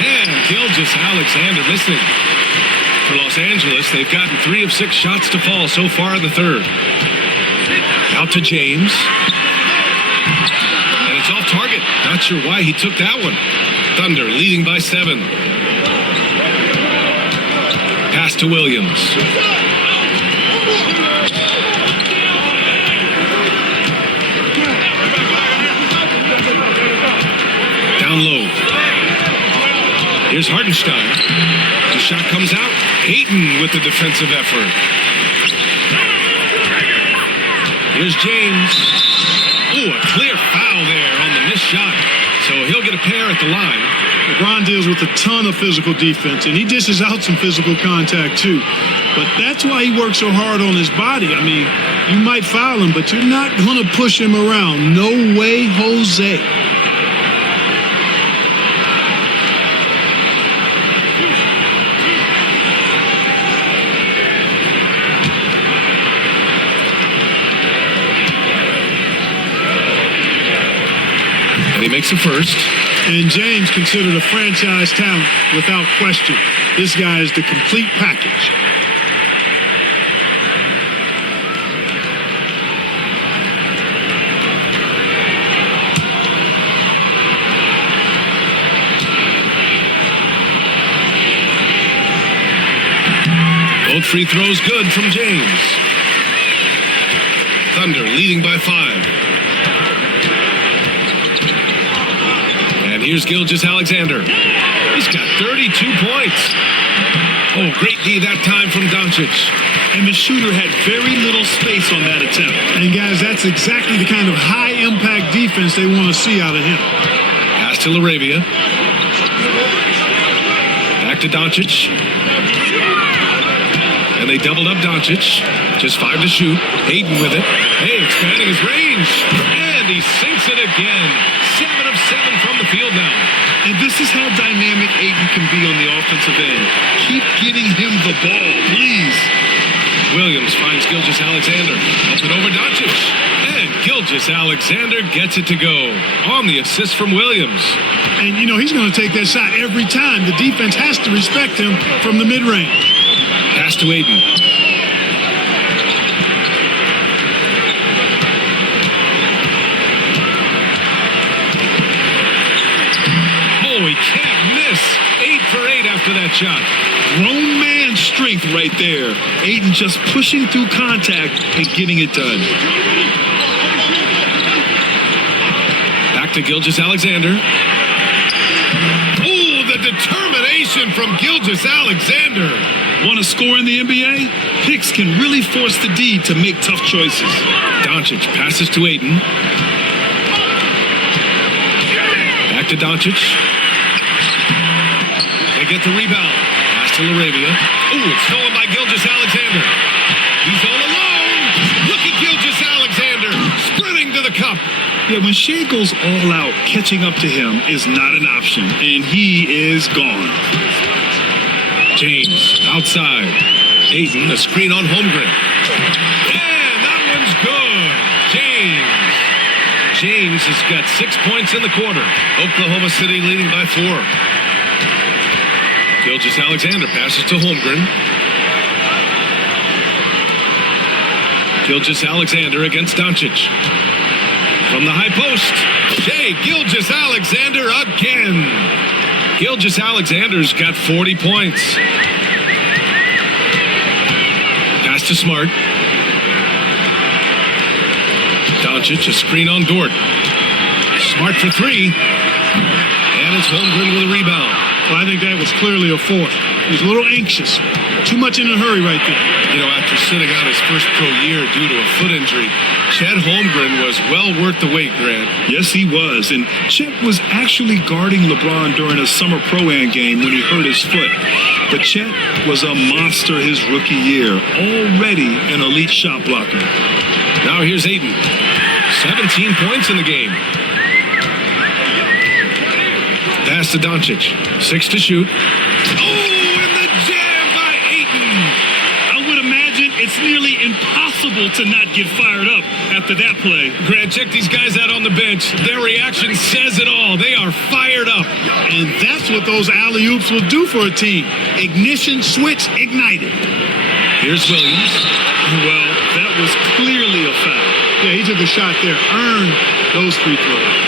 And Gilgeous-Alexander missing. For Los Angeles, they've gotten 3 of 6 shots to fall so far in the third. Out to James. And it's off target. Not sure why he took that one. Thunder leading by 7. Pass to Williams. Down low. Here's Hardenstein. The shot comes out. Ayton with the defensive effort. Here's James. Ooh, a clear foul there on the missed shot. So he'll get a pair at the line. LeBron deals with a ton of physical defense, and he dishes out some physical contact too. But that's why he works so hard on his body. I mean, you might foul him, but you're not going to push him around. No way, Jose. He makes a first. And James considered a franchise talent without question. This guy is the complete package. Both free throws good from James. Thunder leading by 5. Here's Gilgeous-Alexander. He's got 32 points. Oh, great D that time from Doncic. And the shooter had very little space on that attempt. And guys, that's exactly the kind of high-impact defense they want to see out of him. Pass to Laravia. Back to Doncic. And they doubled up Doncic. Just 5 to shoot. Ayton with it. Hey, expanding his range. And he sinks it again. 7 of 7 from the field now. And this is how dynamic Ayton can be on the offensive end. Keep getting him the ball, please. Williams finds Gilgeous-Alexander. Up and over Doncic. And Gilgeous-Alexander gets it to go. On the assist from Williams. And, you know, he's going to take that shot every time. The defense has to respect him from the mid-range. Pass to Ayton. Oh, he can't miss. 8 for 8 after that shot. Grown man strength right there. Ayton just pushing through contact and getting it done. Back to Gilgeous-Alexander. Oh, the determination from Gilgeous-Alexander. Want to score in the NBA? Picks can really force the D to make tough choices. Doncic passes to Ayton. Back to Doncic. They get the rebound. Pass to Laravia. Oh, it's stolen by Gilgeous-Alexander. He's all alone. Look at Gilgeous-Alexander sprinting to the cup. Yeah, when Shea goes all out, catching up to him is not an option, and he is gone. James outside. Ayton, a screen on Holmgren. And that one's good. James has got 6 points in the quarter. Oklahoma City leading by 4. Gilgeous-Alexander passes to Holmgren. Gilgeous-Alexander against Doncic. From the high post. Shea Gilgeous-Alexander again. Gilgeous-Alexander's got 40 points. Pass to Smart. Doncic, a screen on Dort. Smart for 3. And it's Holmgren with a rebound. Well, I think that was clearly a fourth. He was a little anxious. Too much in a hurry right there. You know, after sitting out his first pro year due to a foot injury, Chet Holmgren was well worth the wait, Grant. Yes, he was. And Chet was actually guarding LeBron during a summer Pro-Am game when he hurt his foot. But Chet was a monster his rookie year, already an elite shot blocker. Now here's Ayton. 17 points in the game. Pass to Doncic. 6 to shoot. Oh, and the jam by Ayton. I would imagine it's nearly impossible to not get fired up after that play. Grant, check these guys out on the bench. Their reaction says it all. They are fired up. And that's what those alley-oops will do for a team. Ignition, switch, ignited. Here's Williams. Well, that was clearly a foul. Yeah, he took a shot there. Earned those free throws.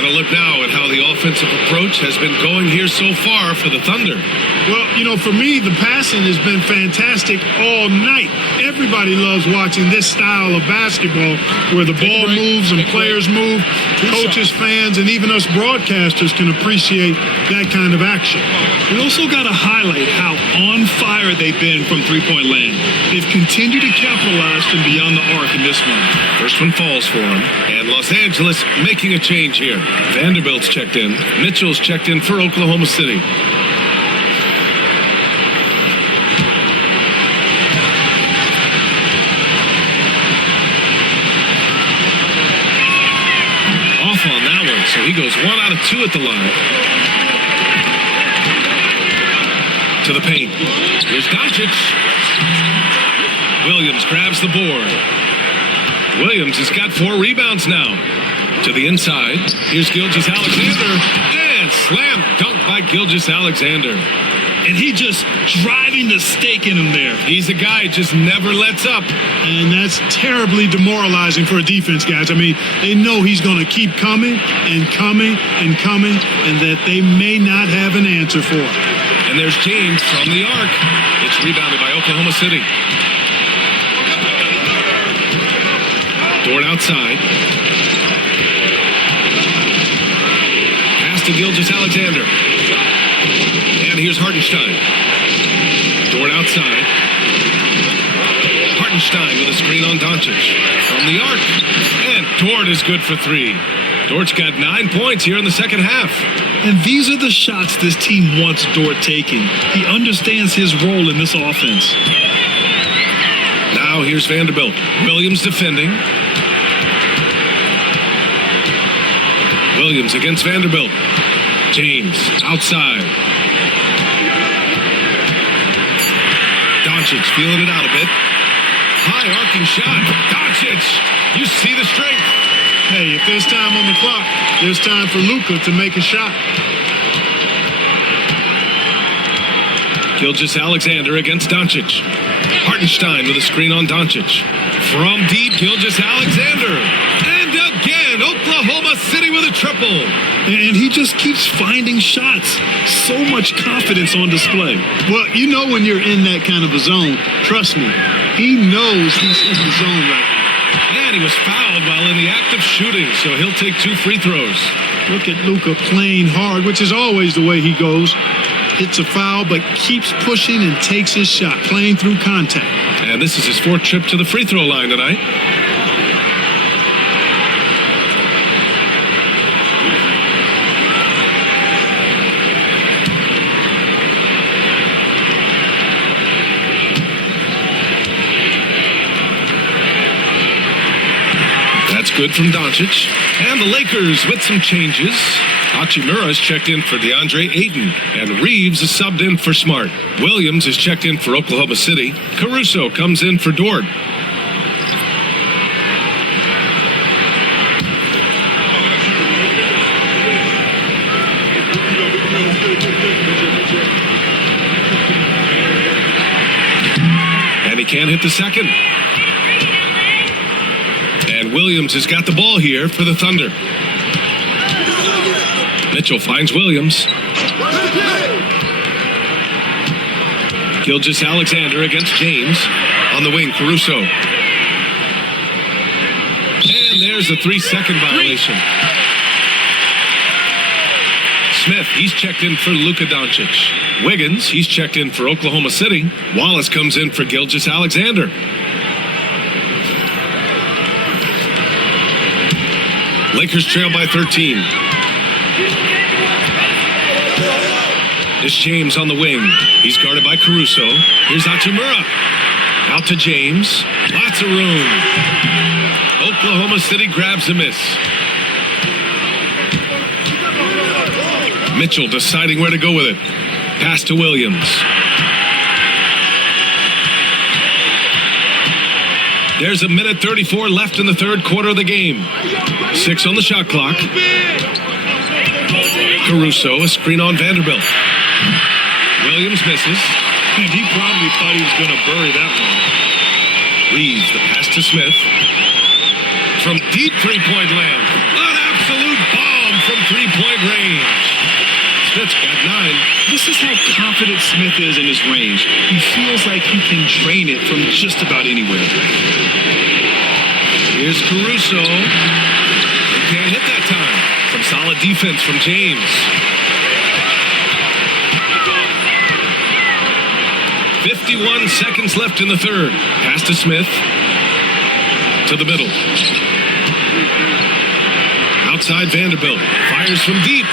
And a look now at how the offensive approach has been going here so far for the Thunder. Well, you know, for me, the passing has been fantastic all night. Everybody loves watching this style of basketball where the ball moves and players move. Coaches, fans, and even us broadcasters can appreciate that kind of action. We also got to highlight how on fire they've been from three-point land. They've continued to capitalize from beyond the arc in this one. First one falls for him. And Los Angeles making a change here. Vanderbilt's checked in. Mitchell's checked in for Oklahoma City. Off on that one, so he goes 1 out of 2 at the line. To the paint. Here's Doncic. Williams grabs the board. Williams has got 4 rebounds now. To the inside. Here's Gilgeous-Alexander. And slam dunk by Gilgeous-Alexander. And he just driving the stake in him there. He's a guy who just never lets up. And that's terribly demoralizing for a defense, guys. I mean, they know he's going to keep coming and coming and coming, and that they may not have an answer for it. And there's James from the arc. It's rebounded by Oklahoma City. Dort outside. Pass to Gilgeous-Alexander. And here's Hartenstein. Dort outside. Hartenstein with a screen on Doncic. From the arc. And Dort is good for 3. Dort's got 9 points here in the second half. And these are the shots this team wants Dort taking. He understands his role in this offense. Now here's Vanderbilt. Williams defending. Williams against Vanderbilt. James outside. Doncic feeling it out a bit. High arcing shot. Doncic, you see the strength. Hey, if there's time on the clock, there's time for Luka to make a shot. Gilgeous-Alexander against Doncic. Hartenstein with a screen on Doncic. From deep, Gilgeous-Alexander. And again, Oklahoma City with a triple. And he just keeps finding shots. So much confidence on display. Well, you know when you're in that kind of a zone, trust me, he knows he's in the zone right now. And he was fouled while in the act of shooting, so he'll take 2 free throws. Look at Luka playing hard, which is always the way he goes. Hits a foul, but keeps pushing and takes his shot, playing through contact. And this is his 4th trip to the free throw line tonight. That's good from Doncic. And the Lakers with some changes. Hachimura's checked in for DeAndre Ayton. And Reeves is subbed in for Smart. Williams is checked in for Oklahoma City. Caruso comes in for Dort. And he can't hit the second. And Williams has got the ball here for the Thunder. Mitchell finds Williams. Gilgeous-Alexander against James. On the wing, Caruso. And there's a 3-second violation. Smith, he's checked in for Luka Doncic. Wiggins, he's checked in for Oklahoma City. Wallace comes in for Gilgeous-Alexander. Lakers trail by 13. It's James on the wing. He's guarded by Caruso. Here's Hachimura. Out to James. Lots of room. Oklahoma City grabs a miss. Mitchell deciding where to go with it. Pass to Williams. There's a minute 34 left in the third quarter of the game. 6 on the shot clock. Caruso, a screen on Vanderbilt. Williams misses. And he probably thought he was going to bury that one. Reeves, the pass to Smith. From deep three-point land. An absolute bomb from three-point range. Smith's got 9. This is how confident Smith is in his range. He feels like he can drain it from just about anywhere. Here's Caruso. He can't hit that time. Some solid defense from James. 51 seconds left in the third. Pass to Smith. To the middle. Outside Vanderbilt. Fires from deep.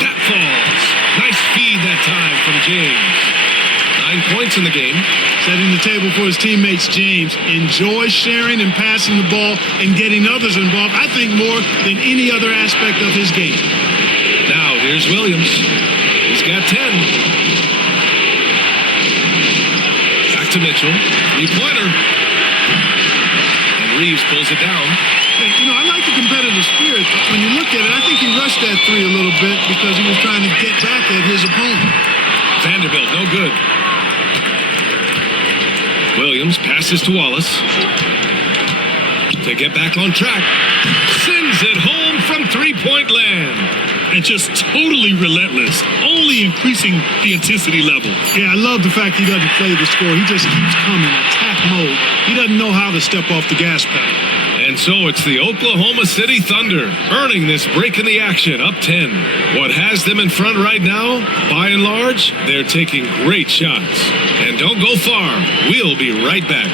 That falls. Nice feed that time from James. 9 points in the game. Setting the table for his teammates, James. Enjoys sharing and passing the ball and getting others involved, I think, more than any other aspect of his game. Now, here's Williams. He's got 10. Back to Mitchell. Three-pointer. And Reeves pulls it down. You know, I like the competitive spirit. When you look at it, I think he rushed that three a little bit because he was trying to get back at his opponent. Vanderbilt, no good. Williams passes to Wallace. To get back on track. Sends it home from three-point land. And just totally relentless. Only increasing the intensity level. Yeah, I love the fact he doesn't play the score. He just keeps coming, attack mode. He doesn't know how to step off the gas pedal. And so it's the Oklahoma City Thunder earning this break in the action, up 10. What has them in front right now, by and large, they're taking great shots. And don't go far. We'll be right back.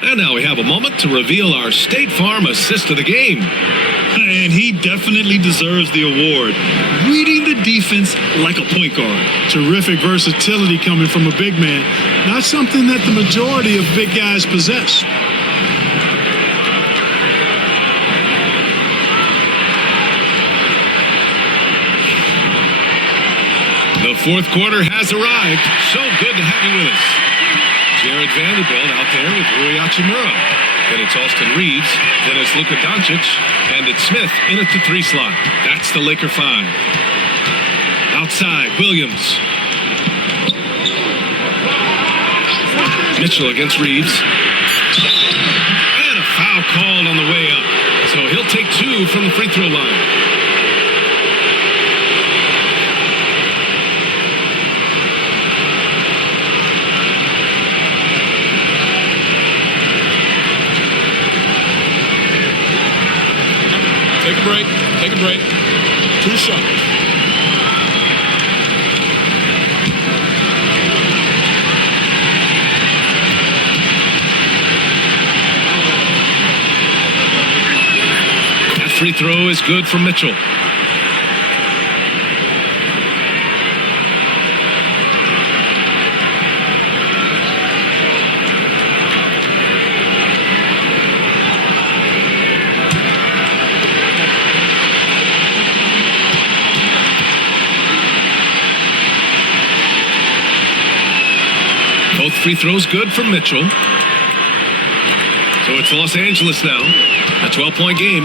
And now we have a moment to reveal our State Farm assist of the game. And he definitely deserves the award. Reading the defense like a point guard. Terrific versatility coming from a big man. Not something that the majority of big guys possess. The fourth quarter has arrived. So good to have you with us. Jared Vanderbilt out there with Rui Hachimura. Then it's Austin Reeves. Then it's Luka Doncic. And it's Smith in at the 3 slot. That's the Laker 5. Outside, Williams. Mitchell against Reeves. And a foul called on the way up. So he'll take 2 from the free throw line. Take a break. Take a break. 2 shots. That free throw is good for Mitchell. Both free throws good for Mitchell. So it's Los Angeles now. A 12-point game.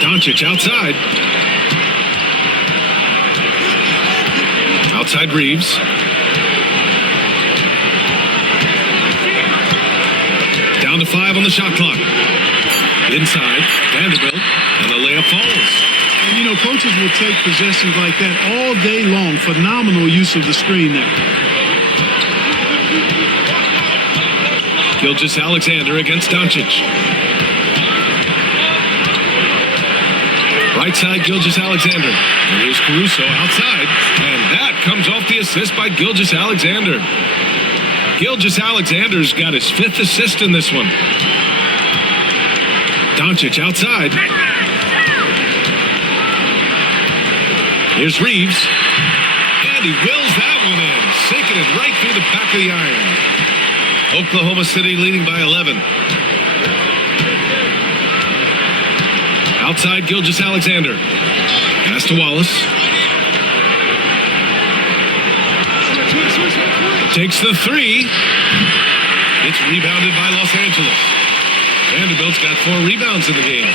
Doncic outside. Outside Reeves. Down to 5 on the shot clock. Inside, Vanderbilt, and the layup falls. And, you know, coaches will take possessions like that all day long. Phenomenal use of the screen there. Gilgeous-Alexander against Doncic. Right side, Gilgeous-Alexander. And here's Caruso outside. And that comes off the assist by Gilgeous-Alexander. Gilgeous-Alexander's got his 5th assist in this one. Doncic outside. Here's Reeves. And he wills that one in. Sinking it right through the back of the iron. Oklahoma City leading by 11. Outside, Gilgeous-Alexander. Pass to Wallace. Takes the 3. It's rebounded by Los Angeles. Vanderbilt's got 4 rebounds in the game.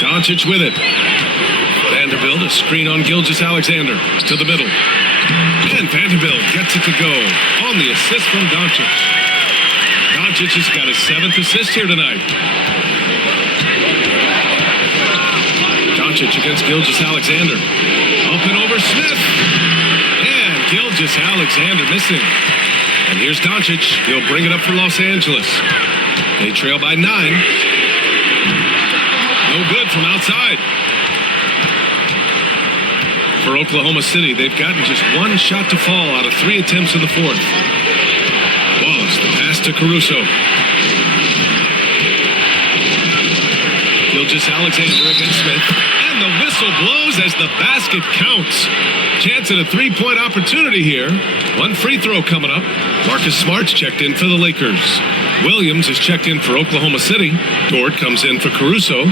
Doncic with it. Vanderbilt, a screen on Gilgeous-Alexander. To the middle. And Vanderbilt gets it to go on the assist from Doncic. Doncic has got his 7th assist here tonight. Doncic against Gilgeous-Alexander. Up and over Smith. And Gilgeous-Alexander missing. And here's Doncic. He'll bring it up for Los Angeles. They trail by 9. No good from outside. For Oklahoma City, they've gotten just 1 shot to fall out of 3 attempts in the 4th. Wallace, the pass to Caruso. Gilgeous-Alexander against Smith. And the whistle blows as the basket counts. Chance at a 3-point opportunity here. 1 free throw coming up. Marcus Smart's checked in for the Lakers. Williams is checked in for Oklahoma City. Dort comes in for Caruso.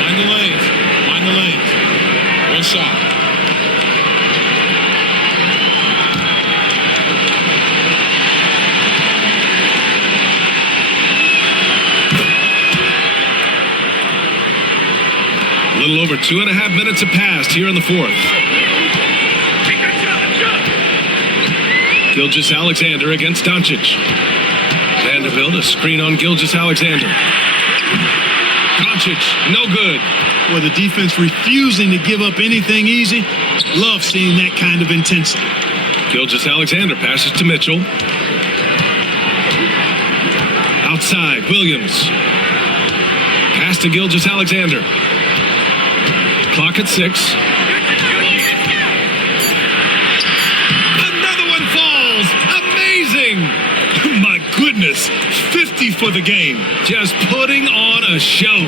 Find the lanes. 1 shot. A little over 2.5 minutes have passed here in the 4th. Gilgeous-Alexander against Doncic. Vanderbilt, a screen on Gilgeous-Alexander. Doncic, no good. Well, the defense refusing to give up anything easy. Love seeing that kind of intensity. Gilgeous-Alexander passes to Mitchell. Outside, Williams. Pass to Gilgeous-Alexander. Clock at 6. Another one falls. Amazing. My goodness, 50 for the game. Just putting on a show.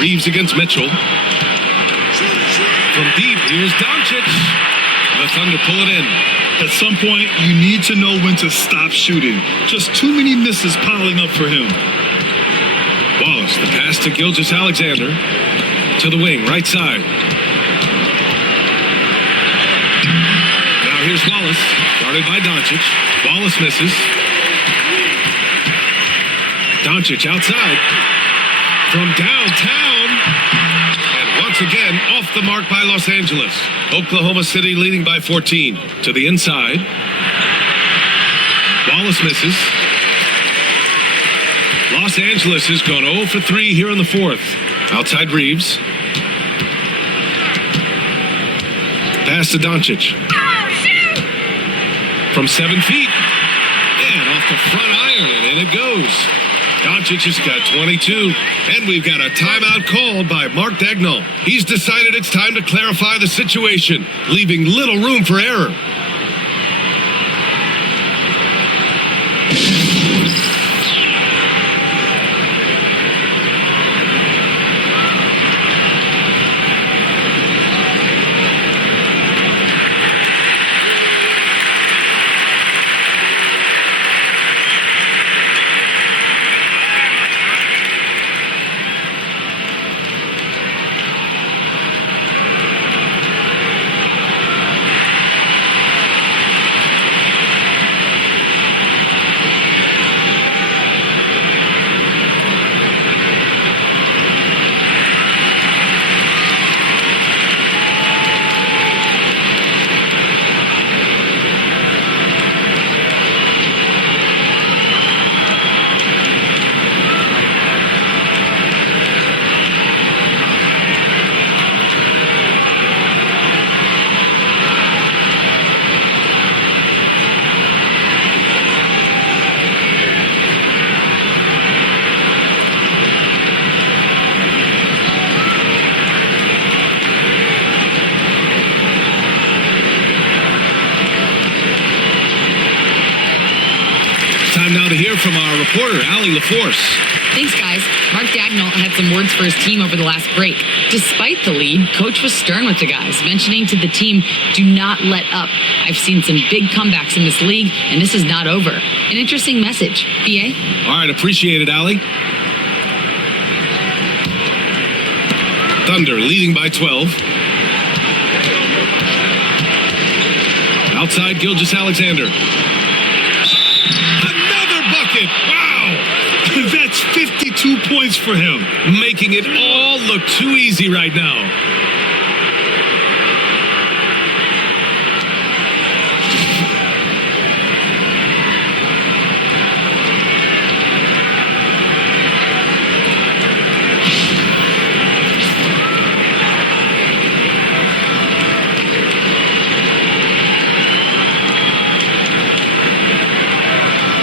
Reeves against Mitchell. From deep, here's Doncic. The Thunder pull it in. At some point, you need to know when to stop shooting. Just too many misses piling up for him. Wallace, the pass to Gilgeous-Alexander. To the wing, right side. Now here's Wallace, guarded by Doncic. Wallace misses. Doncic outside. From downtown. And once again, off the mark by Los Angeles. Oklahoma City leading by 14. To the inside. Wallace misses. Los Angeles has gone 0 for 3 here in the 4th. Outside Reeves. Pass to Doncic. From 7 feet. And off the front iron, and in it goes. Doncic has got 22. And we've got a timeout called by Mark Dagnall. He's decided it's time to clarify the situation, leaving little room for error. Time now to hear from our reporter, Allie LaForce. Thanks, guys. Mark Dagnall had some words for his team over the last break. Despite the lead, Coach was stern with the guys, mentioning to the team, do not let up. I've seen some big comebacks in this league, and this is not over. An interesting message. BA? All right, appreciate it, Allie. Thunder leading by 12. Outside, Gilgeous-Alexander. Another bucket! Wow! That's 52 points for him. Making it all look too easy right now.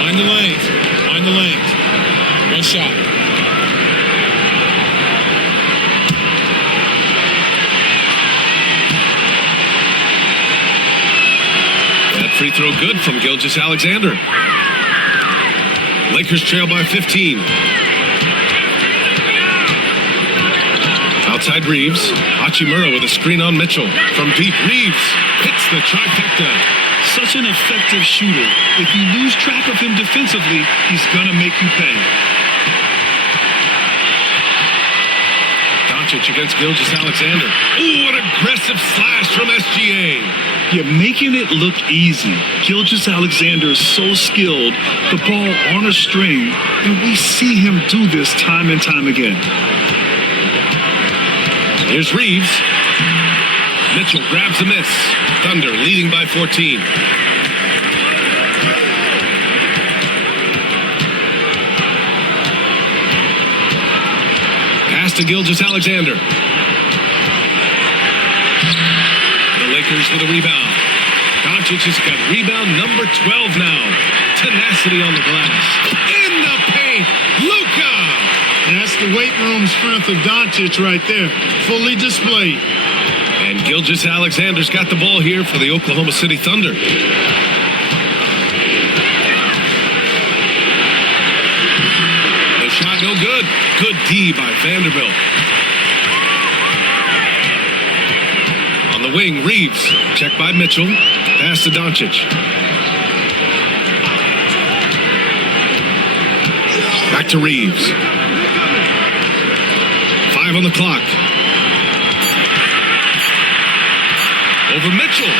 Find the lanes. One shot. That free throw good from Gilgeous-Alexander. Lakers trail by 15. Outside Reeves. Hachimura with a screen on Mitchell. From deep, Reeves hits the trifecta. Such an effective shooter. If you lose track of him defensively, he's going to make you pay. Doncic against Gilgeous-Alexander. Ooh, an aggressive slash from SGA. You're making it look easy. Gilgeous-Alexander is so skilled, the ball on a string, and we see him do this time and time again. Here's Reeves. Mitchell grabs a miss. Thunder leading by 14. Pass to Gilgeous-Alexander. The Lakers with a rebound. Doncic has got rebound number 12 now. Tenacity on the glass. In the paint, Luka! That's the weight room strength of Doncic right there. Fully displayed. And Gilgeous-Alexander's got the ball here for the Oklahoma City Thunder. The shot no good. Good D by Vanderbilt. On the wing, Reeves. Checked by Mitchell. Pass to Doncic. Back to Reeves. 5 on the clock. Over Mitchell.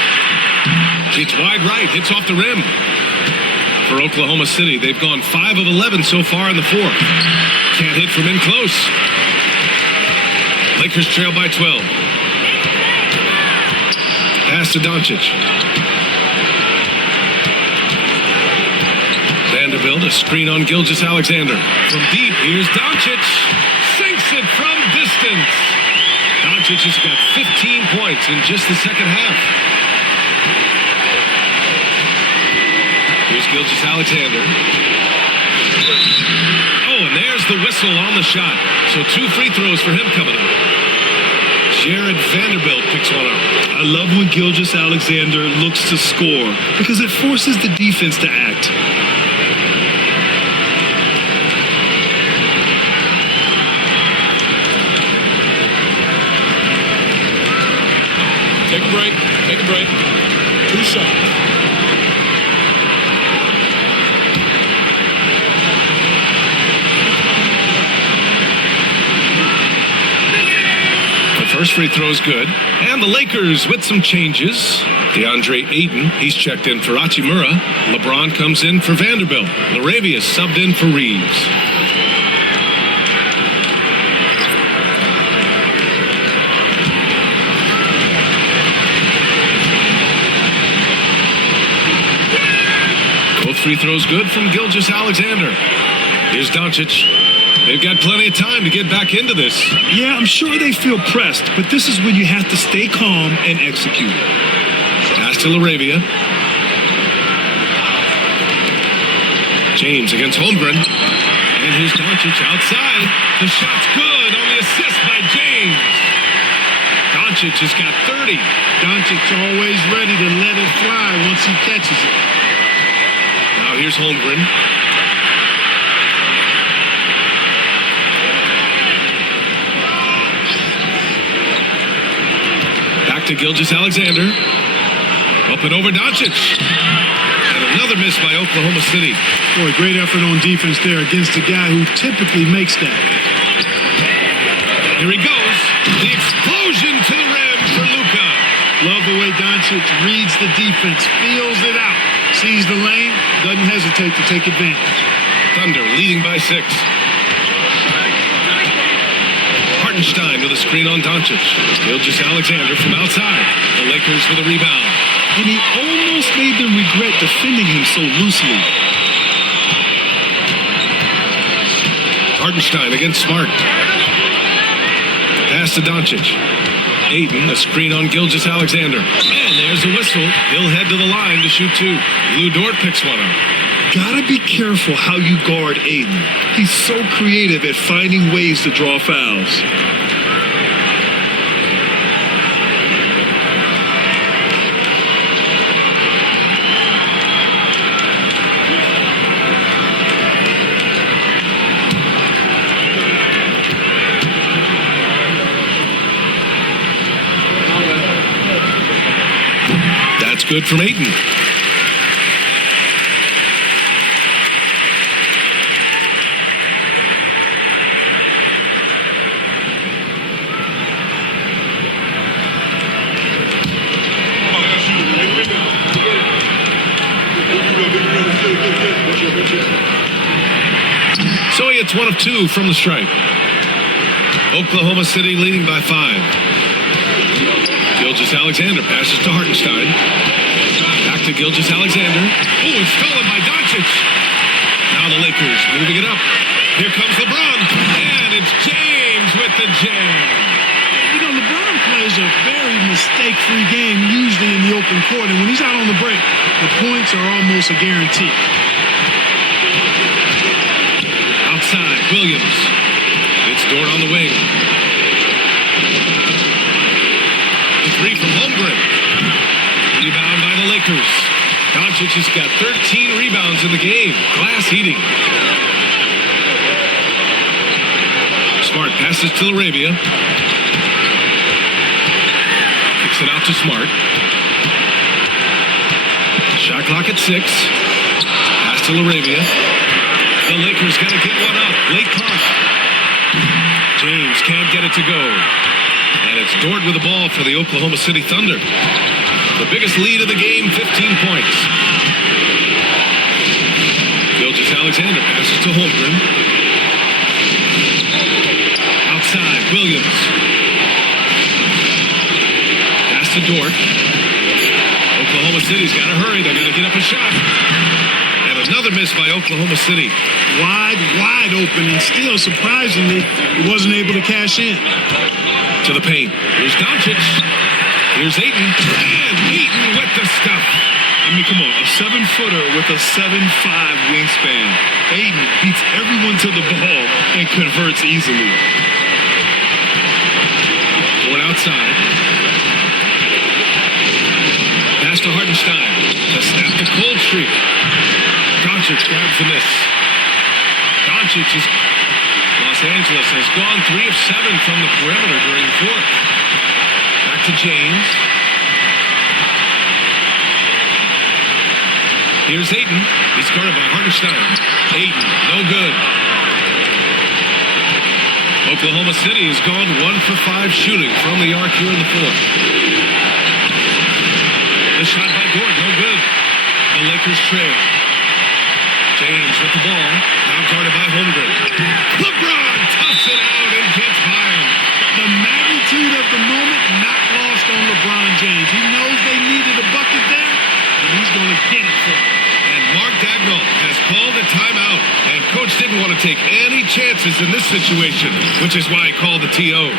It's wide right. Hits off the rim. For Oklahoma City, they've gone 5 of 11 so far in the fourth. Can't hit from in close. Lakers trail by 12. Pass to Doncic. Vanderbilt, a screen on Gilgeous-Alexander. From deep, here's Doncic. Sinks it from distance. Doncic has got 15 points in just the second half. Here's Gilgeous-Alexander. Oh, and there's the whistle on the shot. So 2 free throws for him coming up. Jared Vanderbilt picks one up. I love when Gilgeous-Alexander looks to score because it forces the defense to act. Take a break. Take a break. 2 shots. The first free throw is good. And the Lakers with some changes. DeAndre Ayton, he's checked in for Hachimura. LeBron comes in for Vanderbilt. Laravia subbed in for Reeves. Both free throws good from Gilgeous-Alexander. Here's Doncic. They've got plenty of time to get back into this. Yeah, I'm sure they feel pressed, but this is when you have to stay calm and execute. Pass to Laravia. James against Holmgren. And here's Doncic outside. The shot's good on the assist by James. Doncic has got 30. Doncic always ready to let it fly once he catches it. Now Now here's Holmgren. Back to Gilgeous-Alexander. Up and over Doncic. And another miss by Oklahoma City. Boy, great effort on defense there against a guy who typically makes that. Here he goes. The explosion to the rim for Luka. Love the way Doncic reads the defense, feels it out, sees the lane, doesn't hesitate to take advantage. Thunder leading by 6. Hartenstein with a screen on Doncic. Gilgeous-Alexander from outside. The Lakers with a rebound. And he almost made them regret defending him so loosely. Hartenstein against Smart. Pass to Doncic. Ayton, a screen on Gilgeous-Alexander. And there's a whistle. He'll head to the line to shoot 2. Lou Dort picks one up. Gotta be careful how you guard Ayton. He's so creative at finding ways to draw fouls. That's good from Ayton. So he hits 1 of 2 from the stripe. Oklahoma City leading by 5. Gilgeous-Alexander passes to Hartenstein. Back to Gilgeous-Alexander. Oh, it's stolen by Doncic. Now the Lakers moving it up. Here comes LeBron. And it's James with the jam. You know, LeBron plays a very mistake-free game usually in the open court, and when he's out on the break, the points are almost a guarantee. Outside, Williams. It's Dort on the wing. The 3 from Holmgren. Rebound by the Lakers. Doncic has got 13 rebounds in the game. Glass eating. Smart passes to Arabia. Kicks it out to Smart. Shot clock at 6. Pass to Arabia. The Lakers got to get one up. Late clock. James can't get it to go. And it's Dort with the ball for the Oklahoma City Thunder. The biggest lead of the game, 15 points. Gilgeous-Alexander passes to Holmgren. Outside, Williams. Pass to Dort. Oklahoma City's got to hurry. They're going to get up a shot. And another miss by Oklahoma City. Wide open, and still, surprisingly, he wasn't able to cash in. To the paint. Here's Doncic. Here's Ayton. And Ayton with the stuff. I mean, come on, a 7-footer with a 7'5" wingspan. Ayton beats everyone to the ball and converts easily. Going outside. Pass to Hartenstein to snap the cold streak. Doncic grabs the miss. Doncic is... Los Angeles has gone 3 of 7 from the perimeter during the 4th. Back to James. Here's Ayton. He's guarded by Hartenstein. Ayton, no good. Oklahoma City has gone 1 for 5 shooting from the arc here in the 4th. The shot by Gordon, no good. The Lakers trail. James with the ball, now guarded by Holmgren. LeBron toughs it out and gets by him. The magnitude of the moment not lost on LeBron James. He knows they needed a bucket there, and he's going to get it for them. And Mark Dagnall has called a timeout, and Coach didn't want to take any chances in this situation, which is why he called the TO.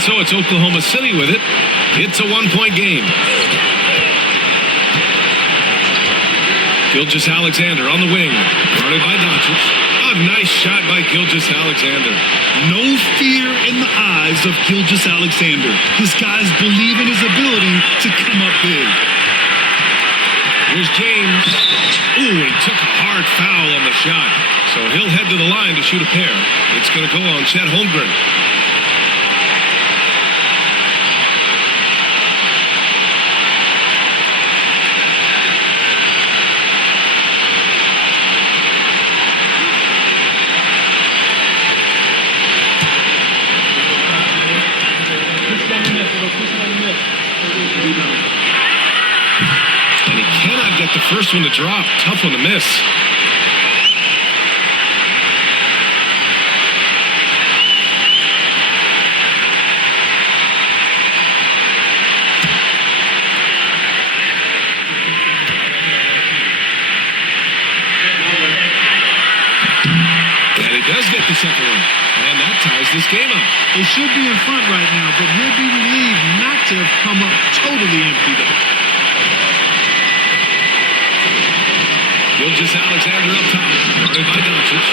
And so it's Oklahoma City with it. It's a 1-point game. Gilgeous-Alexander on the wing. Guarded by Doncic. A nice shot by Gilgeous-Alexander. No fear in the eyes of Gilgeous-Alexander. This guy's believe in his ability to come up big. Here's James. Ooh, he took a hard foul on the shot. So he'll head to the line to shoot a pair. It's going to go on Chet Holmgren. And he cannot get the first one to drop. Tough one to miss. And he does get the second one. And that ties this game up. They should be in front right now, but he'll be relieved not to have come up totally empty though. Gilgeous-Alexander up top. Guarded by Doncic.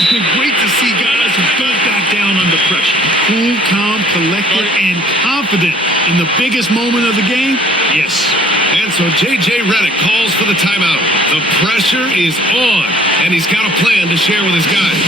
It's been great to see guys who don't back down under pressure. Cool, calm, collected, and confident in the biggest moment of the game. Yes. And so J.J. Redick calls for the timeout. The pressure is on, and he's got a plan to share with his guys.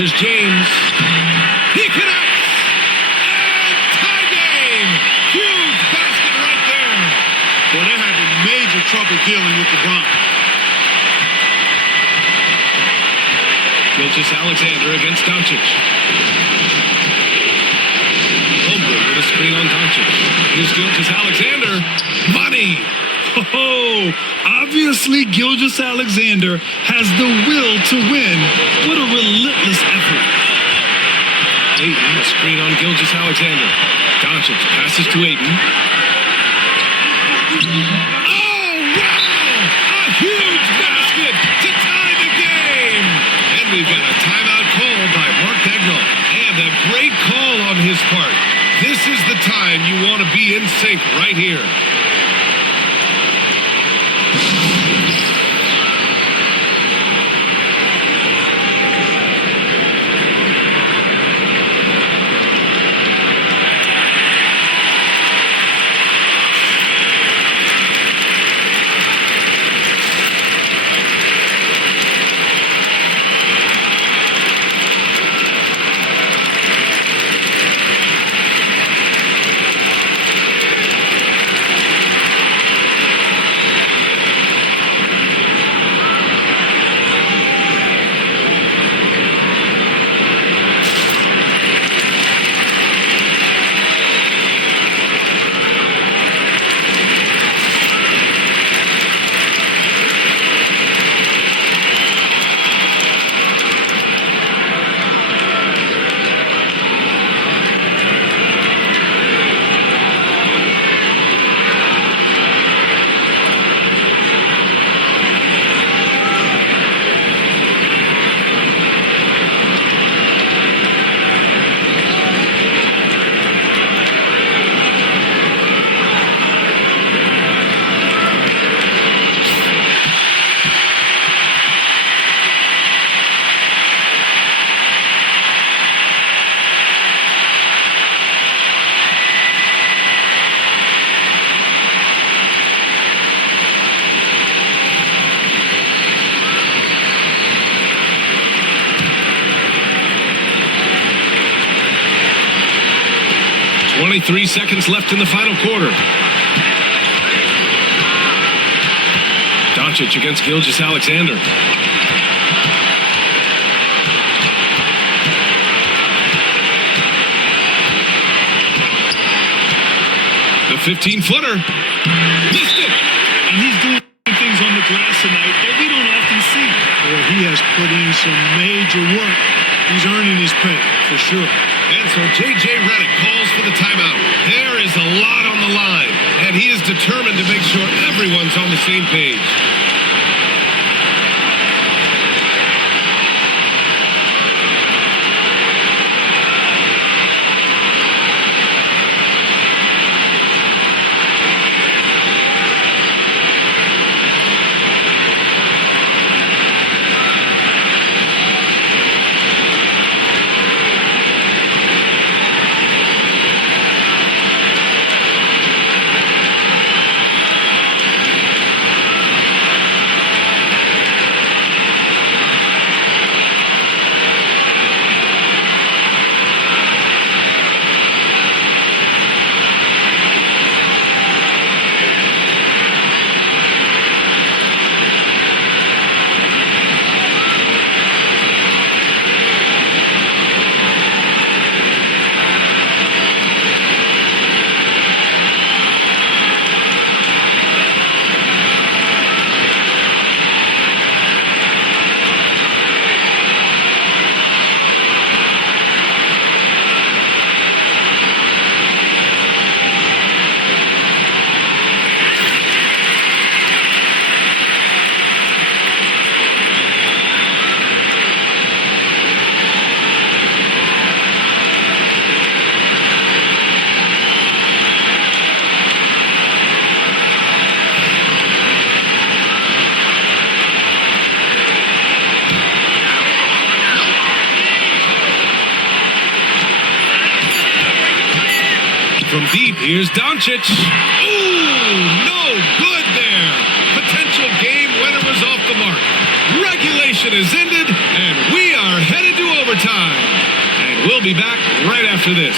Here's James. He connects! And tie game! Huge basket right there! Well, they're having major trouble dealing with LeBron. Gilgeous-Alexander against Doncic. Holmgren with a screen on Doncic. Here's Gilgeous-Alexander. Money! Oh, obviously Gilgeous-Alexander has the will to win. What a relentless effort. Ayton, a screen on Gilgeous-Alexander. Doncic passes to Ayton. Oh, wow! A huge basket to tie the game! And we've got a timeout call by Mark Dagnall. And a great call on his part. This is the time you want to be in sync right here. 23 seconds left in the final quarter. Doncic against Gilgeous-Alexander. The 15-footer. Missed it. And he's doing things on the glass tonight that we don't often see. Well, he has put in some major work. He's earning his pay, for sure. And so J.J. Redick calls for the timeout. There is a lot on the line, and he is determined to make sure everyone's on the same page. From deep, here's Doncic. Ooh, no good there. Potential game winner was off the mark. Regulation is ended, and we are headed to overtime. And we'll be back right after this.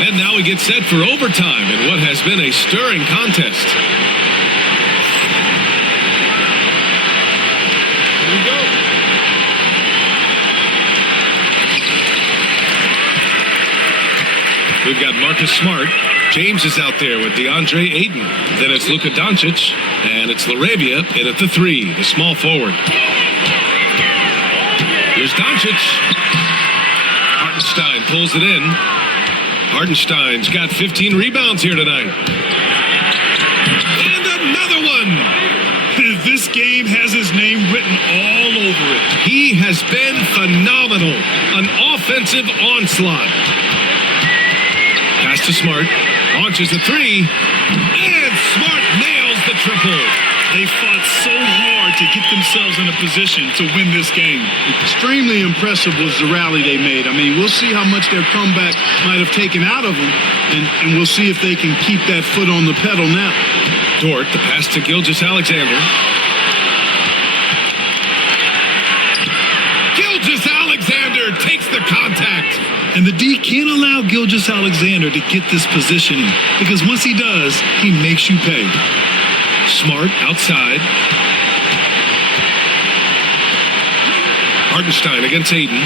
And now we get set for overtime in what has been a stirring contest. Here we go. We've got Marcus Smart. James is out there with DeAndre Ayton. Then it's Luka Doncic. And it's LaRavia in at the 3, the small forward. Here's Doncic. Hartenstein pulls it in. Hartenstein's got 15 rebounds here tonight. And another one. This game has his name written all over it. He has been phenomenal. An offensive onslaught. Pass to Smart. Launches the 3. And Smart nails the triple. They fought so hard to get themselves in a position to win this game. Extremely impressive was the rally they made. I mean, we'll see how much their comeback might have taken out of them, and we'll see if they can keep that foot on the pedal now. Dort, the pass to Gilgeous-Alexander. Gilgeous-Alexander takes the contact. And the D can't allow Gilgeous-Alexander to get this positioning, because once he does, he makes you pay. Smart outside. Hartenstein against Ayton.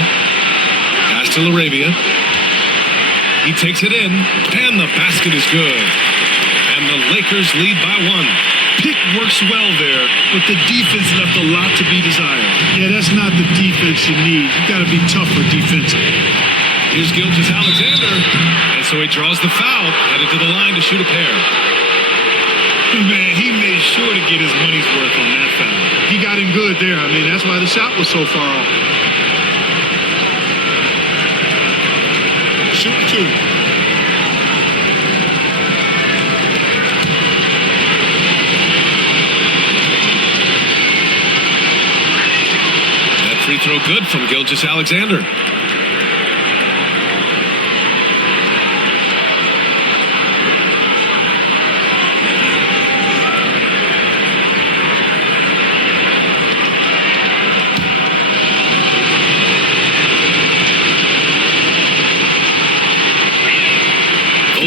Pass to LaRavia. He takes it in, and the basket is good. And the Lakers lead by 1. Pick works well there, but the defense left a lot to be desired. Yeah, that's not the defense you need. You got to be tougher defensively. Here's Gilgeous-Alexander. And so he draws the foul, headed to the line to shoot a pair. Man, he made sure to get his money's worth on that foul. He got him good there. I mean, that's why the shot was so far off. Shoot 2. That free throw good from Gilgeous-Alexander.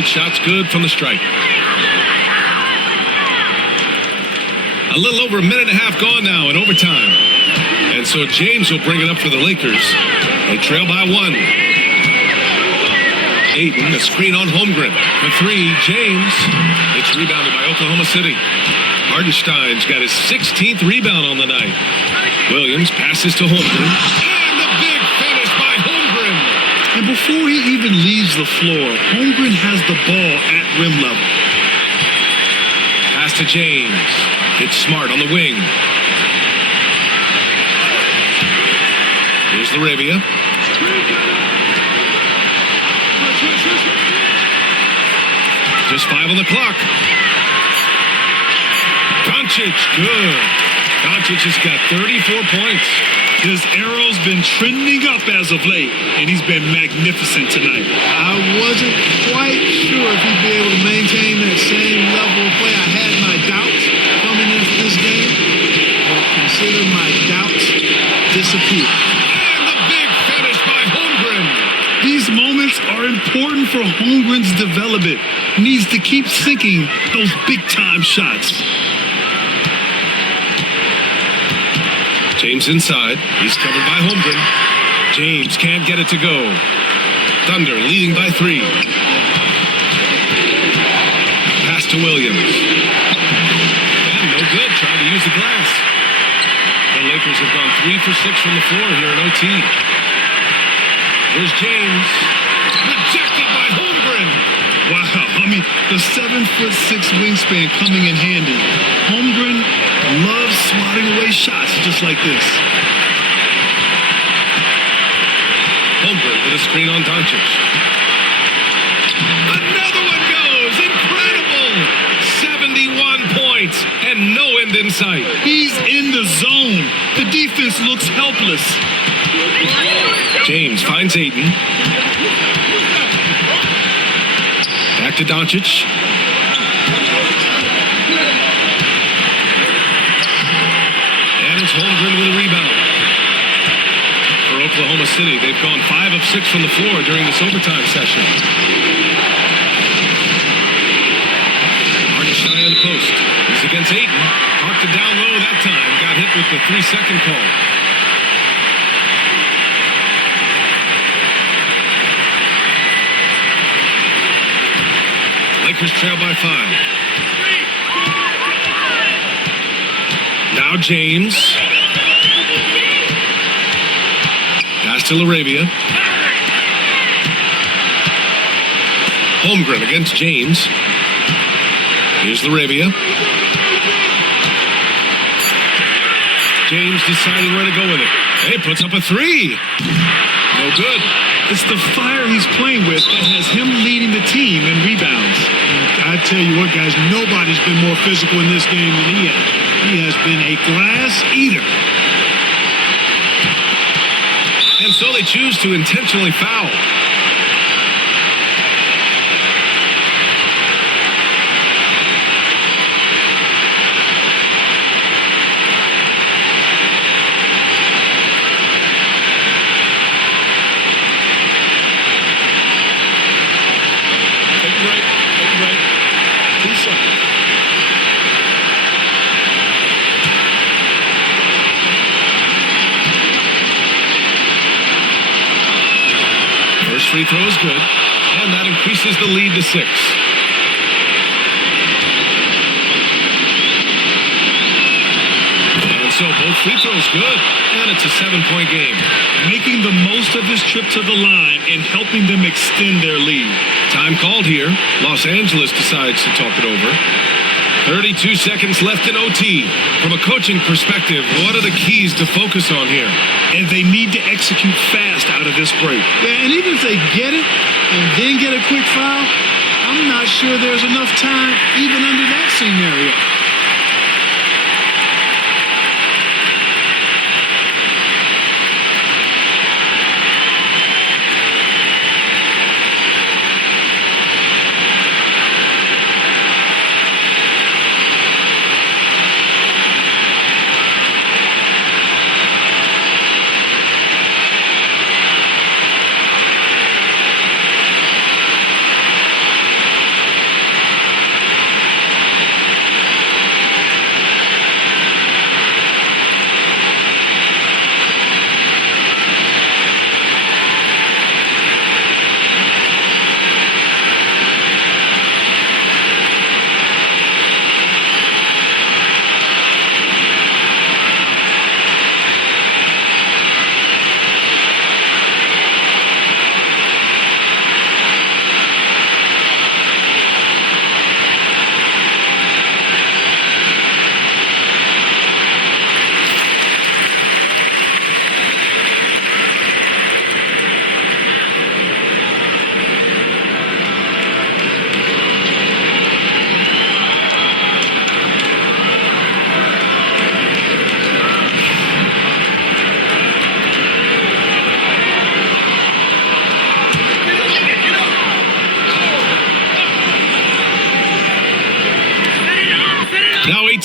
shot's good from the stripe. A little over a minute and a half gone now in overtime. And so James will bring it up for the Lakers. They trail by 1. Ayton, a screen on Holmgren. For 3, James. It's rebounded by Oklahoma City. Hardenstein's got his 16th rebound on the night. Williams passes to Holmgren. And the big finish by Holmgren. And before he even leaves the floor, Holmgren has the ball at rim level. Pass to James. It's Smart on the wing. Here's Laravia. Just 5 on the clock. Doncic, good. Doncic has got 34 points. His arrow's been trending up as of late, and he's been magnificent tonight. I wasn't quite sure if he'd be able to maintain that same level of play. I had my doubts coming into this game, but consider my doubts disappear. And the big finish by Holmgren. These moments are important for Holmgren's development. He needs to keep sinking those big-time shots. James inside. He's covered by Holmgren. James can't get it to go. Thunder leading by 3. Pass to Williams. And no good. Trying to use the glass. The Lakers have gone 3 for 6 from the floor here in OT. Here's James. Rejected by Holmgren. Wow, I mean, the 7'6" wingspan coming in handy. Holmgren loves swatting away shots just like this. Holmgren with a screen on Doncic. Another one goes. Incredible. 71 points and no end in sight. He's in the zone. The defense looks helpless. James finds Ayton. Back to Doncic. And it's Holmgren with a rebound. For Oklahoma City, they've gone 5 of 6 from the floor during this overtime session. Hardenstein in the post. He's against Ayton. Talked it down low that time. Got hit with the 3-second call. Lakers trail by 5. Now James. Pass to Laravia. Holmgren against James. Here's Laravia. James deciding where to go with it. Hey, puts up a 3. No good. It's the fire he's playing with that has him leading the team in rebounds. I tell you what, guys, nobody's been more physical in this game than he has. He has been a glass eater. And so they choose to intentionally foul. First free throw is good, and that increases the lead to 6. And so both free throws good, and it's a 7-point game. Making the most of his trip to the line and helping them extend their lead. Time called here. Los Angeles decides to talk it over. 32 seconds left in OT. From a coaching perspective, what are the keys to focus on here? And they need to execute fast out of this break. Yeah, and even if they get it and then get a quick foul, I'm not sure there's enough time even under that scenario.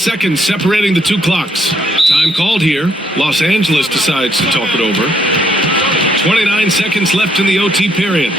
seconds separating the two clocks. Time called here. Los Angeles decides to talk it over. 29 seconds left in the OT period.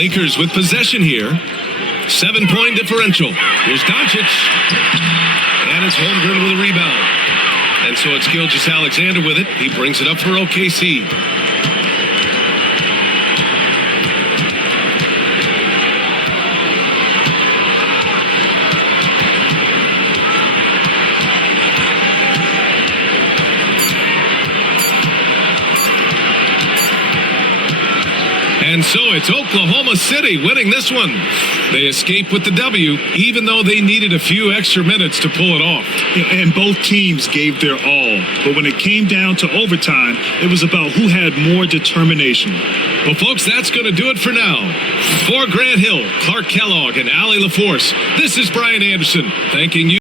Lakers with possession here. 7-point differential. Here's Doncic. And it's Holmgren with a rebound. And so it's Gilgeous-Alexander with it. He brings it up for OKC. And so it's Oklahoma City winning this one. They escape with the W, even though they needed a few extra minutes to pull it off. And both teams gave their all. But when it came down to overtime, it was about who had more determination. Well, folks, that's going to do it for now. For Grant Hill, Clark Kellogg, and Allie LaForce, this is Brian Anderson thanking you.